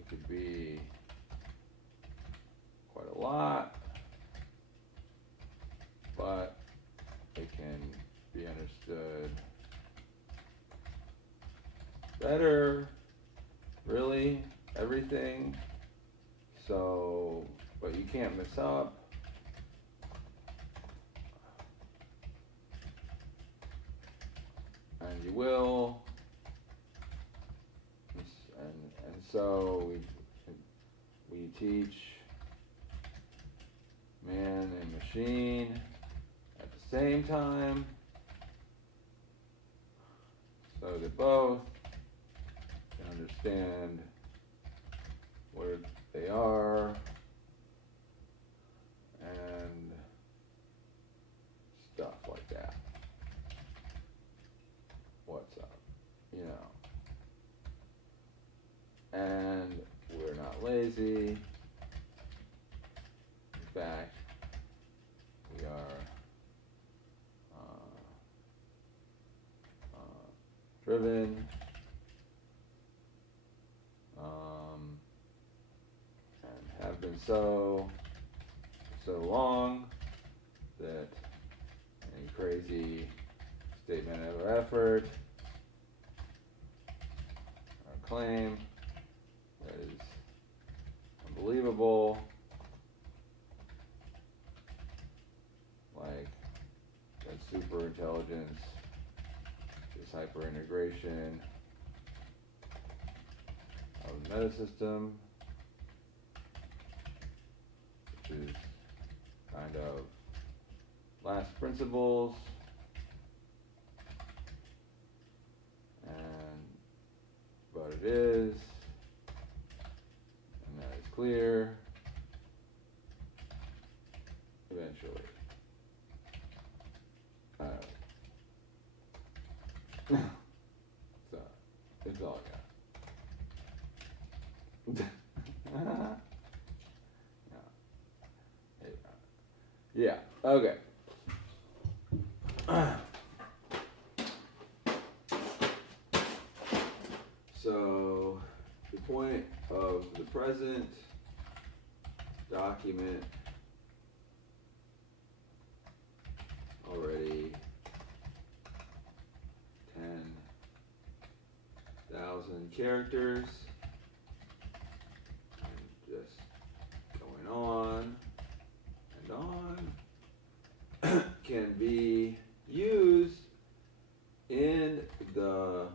it could be quite a lot, but it can be understood better, really, everything. So, but you can't mess up. And you will. And so we teach man and machine at the same time, so that both can understand where they are and stuff like that. What's up, you know. And we're not lazy. In fact, we are driven so long that any crazy statement of effort or claim that is unbelievable, like that super intelligence is hyper integration of the metasystem, which is kind of last principles, but it is, and that is clear eventually. So it's all I got. Yeah, okay. So the point of the present document already 10,000 characters, and just going on and on, can be used in the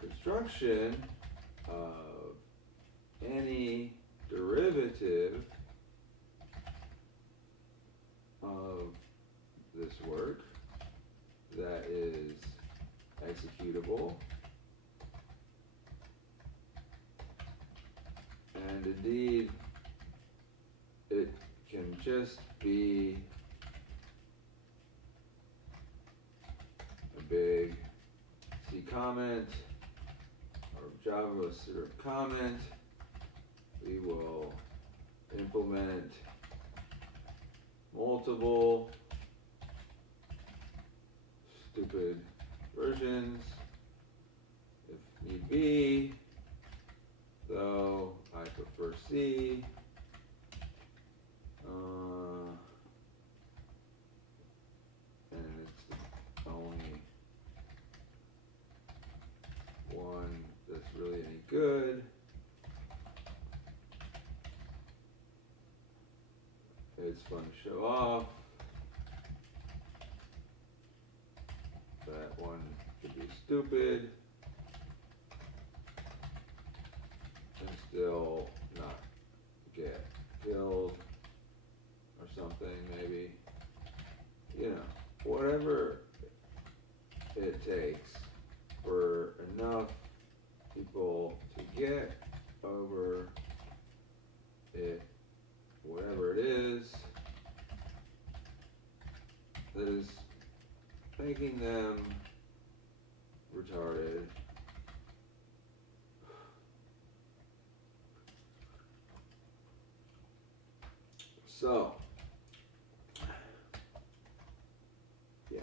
construction of any derivative of this work that is executable, and indeed it can just be a big C comment or JavaScript comment. We will implement multiple stupid versions if need be, though I prefer C. And it's the only one that's really any good. It's fun to show off. That one could be stupid and still not get killed or something, maybe. You know, whatever it takes for enough people to get over it, whatever it is that is making them retarded. So, yeah.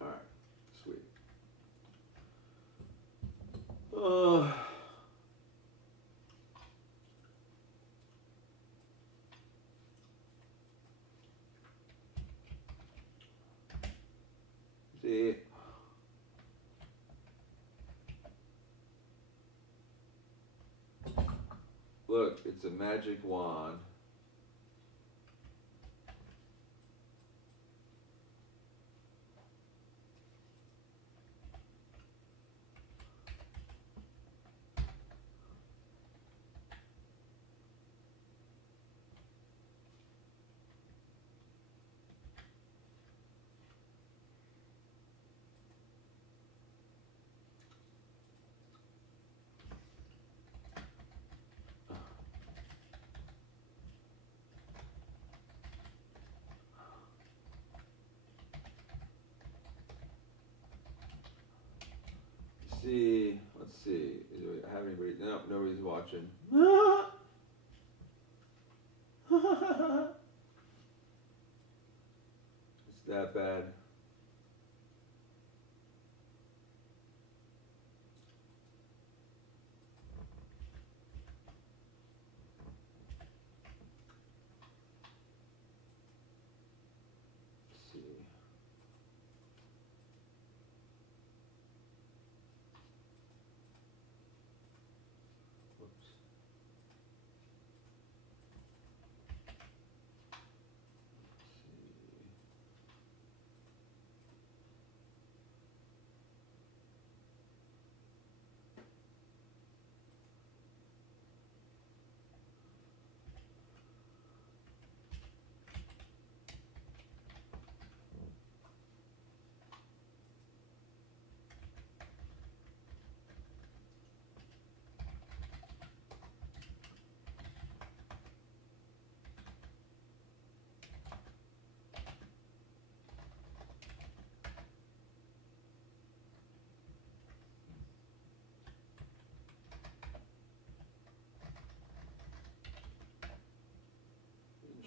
All right, sweet. See, look, it's a magic wand. See, let's see. Do we have anybody? No, nobody's watching. that bad. Let's see. Whoops.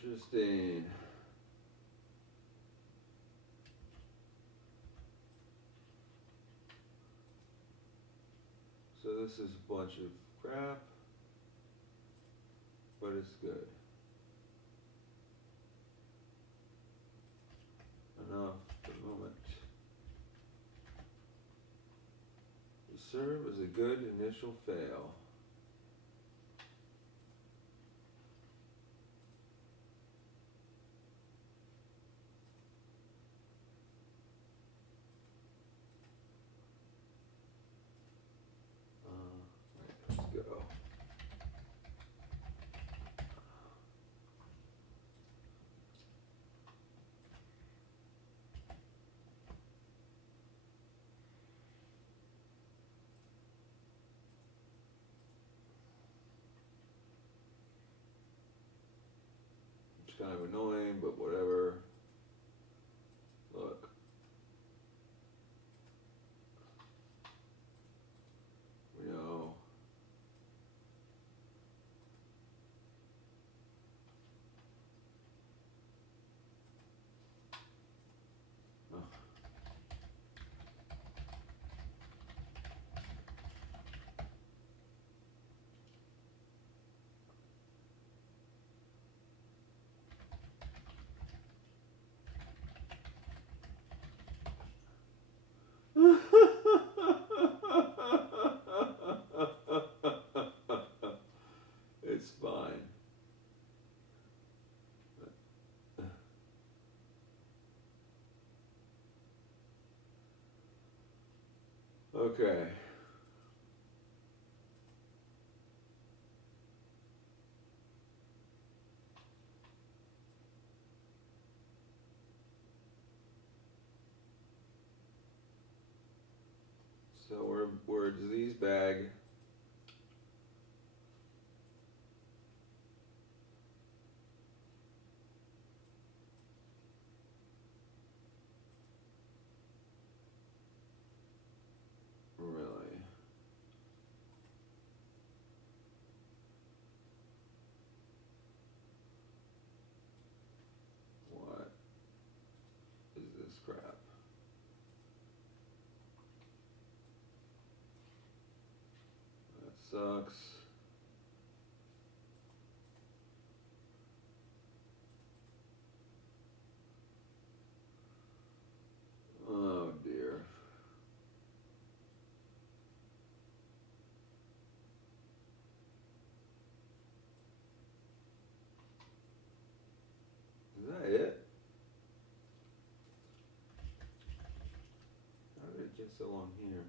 Interesting. So this is a bunch of crap, but it's good. Enough for the moment. The serve is a good initial fail. Let's go. It's kind of annoying, but whatever. Look. We know. Oh. It's fine. Okay. So we're a disease bag. Really. What is this crap? That sucks. Oh dear. Is that it? How did it get so long here?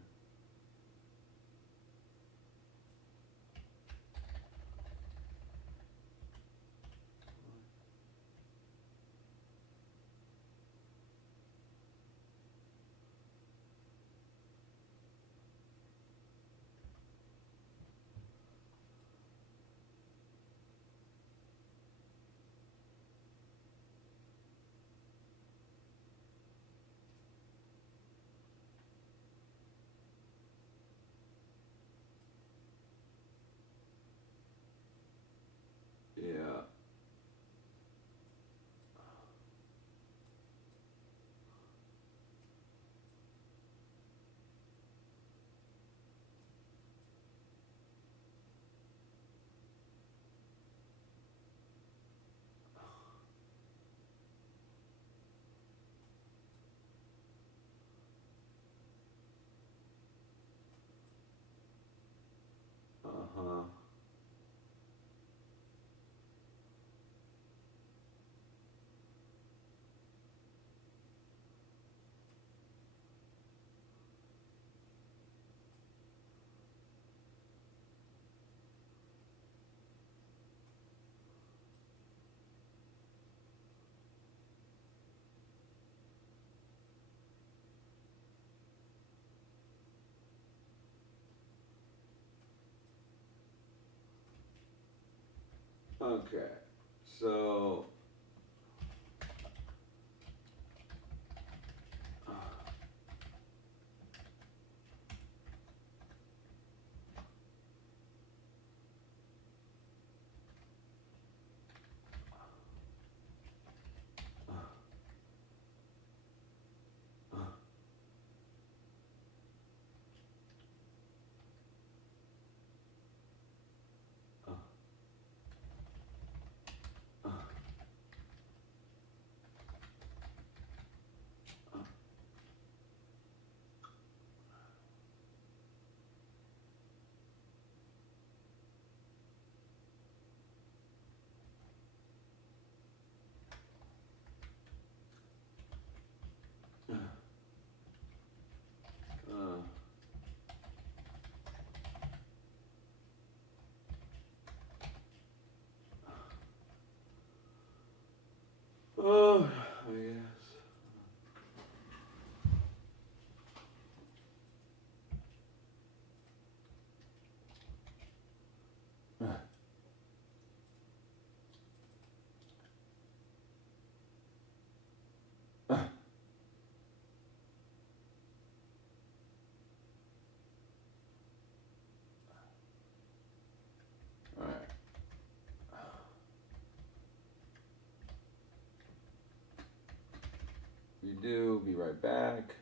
Okay, so oh, I guess. All right. You do. Be right back.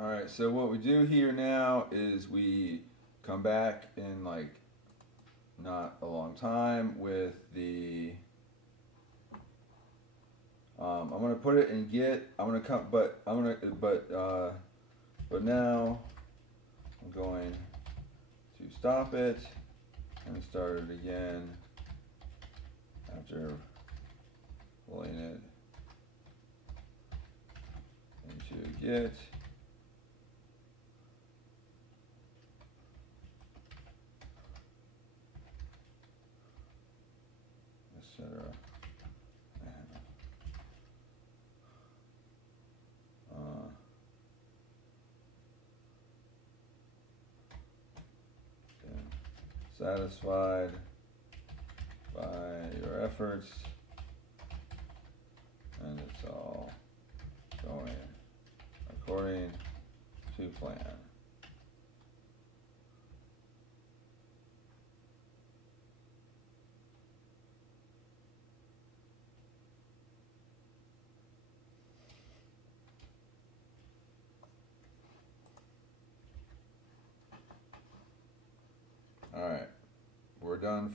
Alright, so what we do here now is we come back in like not a long time with the I'm gonna put it in Git. But now I'm going to stop it and start it again after pulling it into Git. Etc. Satisfied by your efforts, and it's all going according to plan. All right, we're done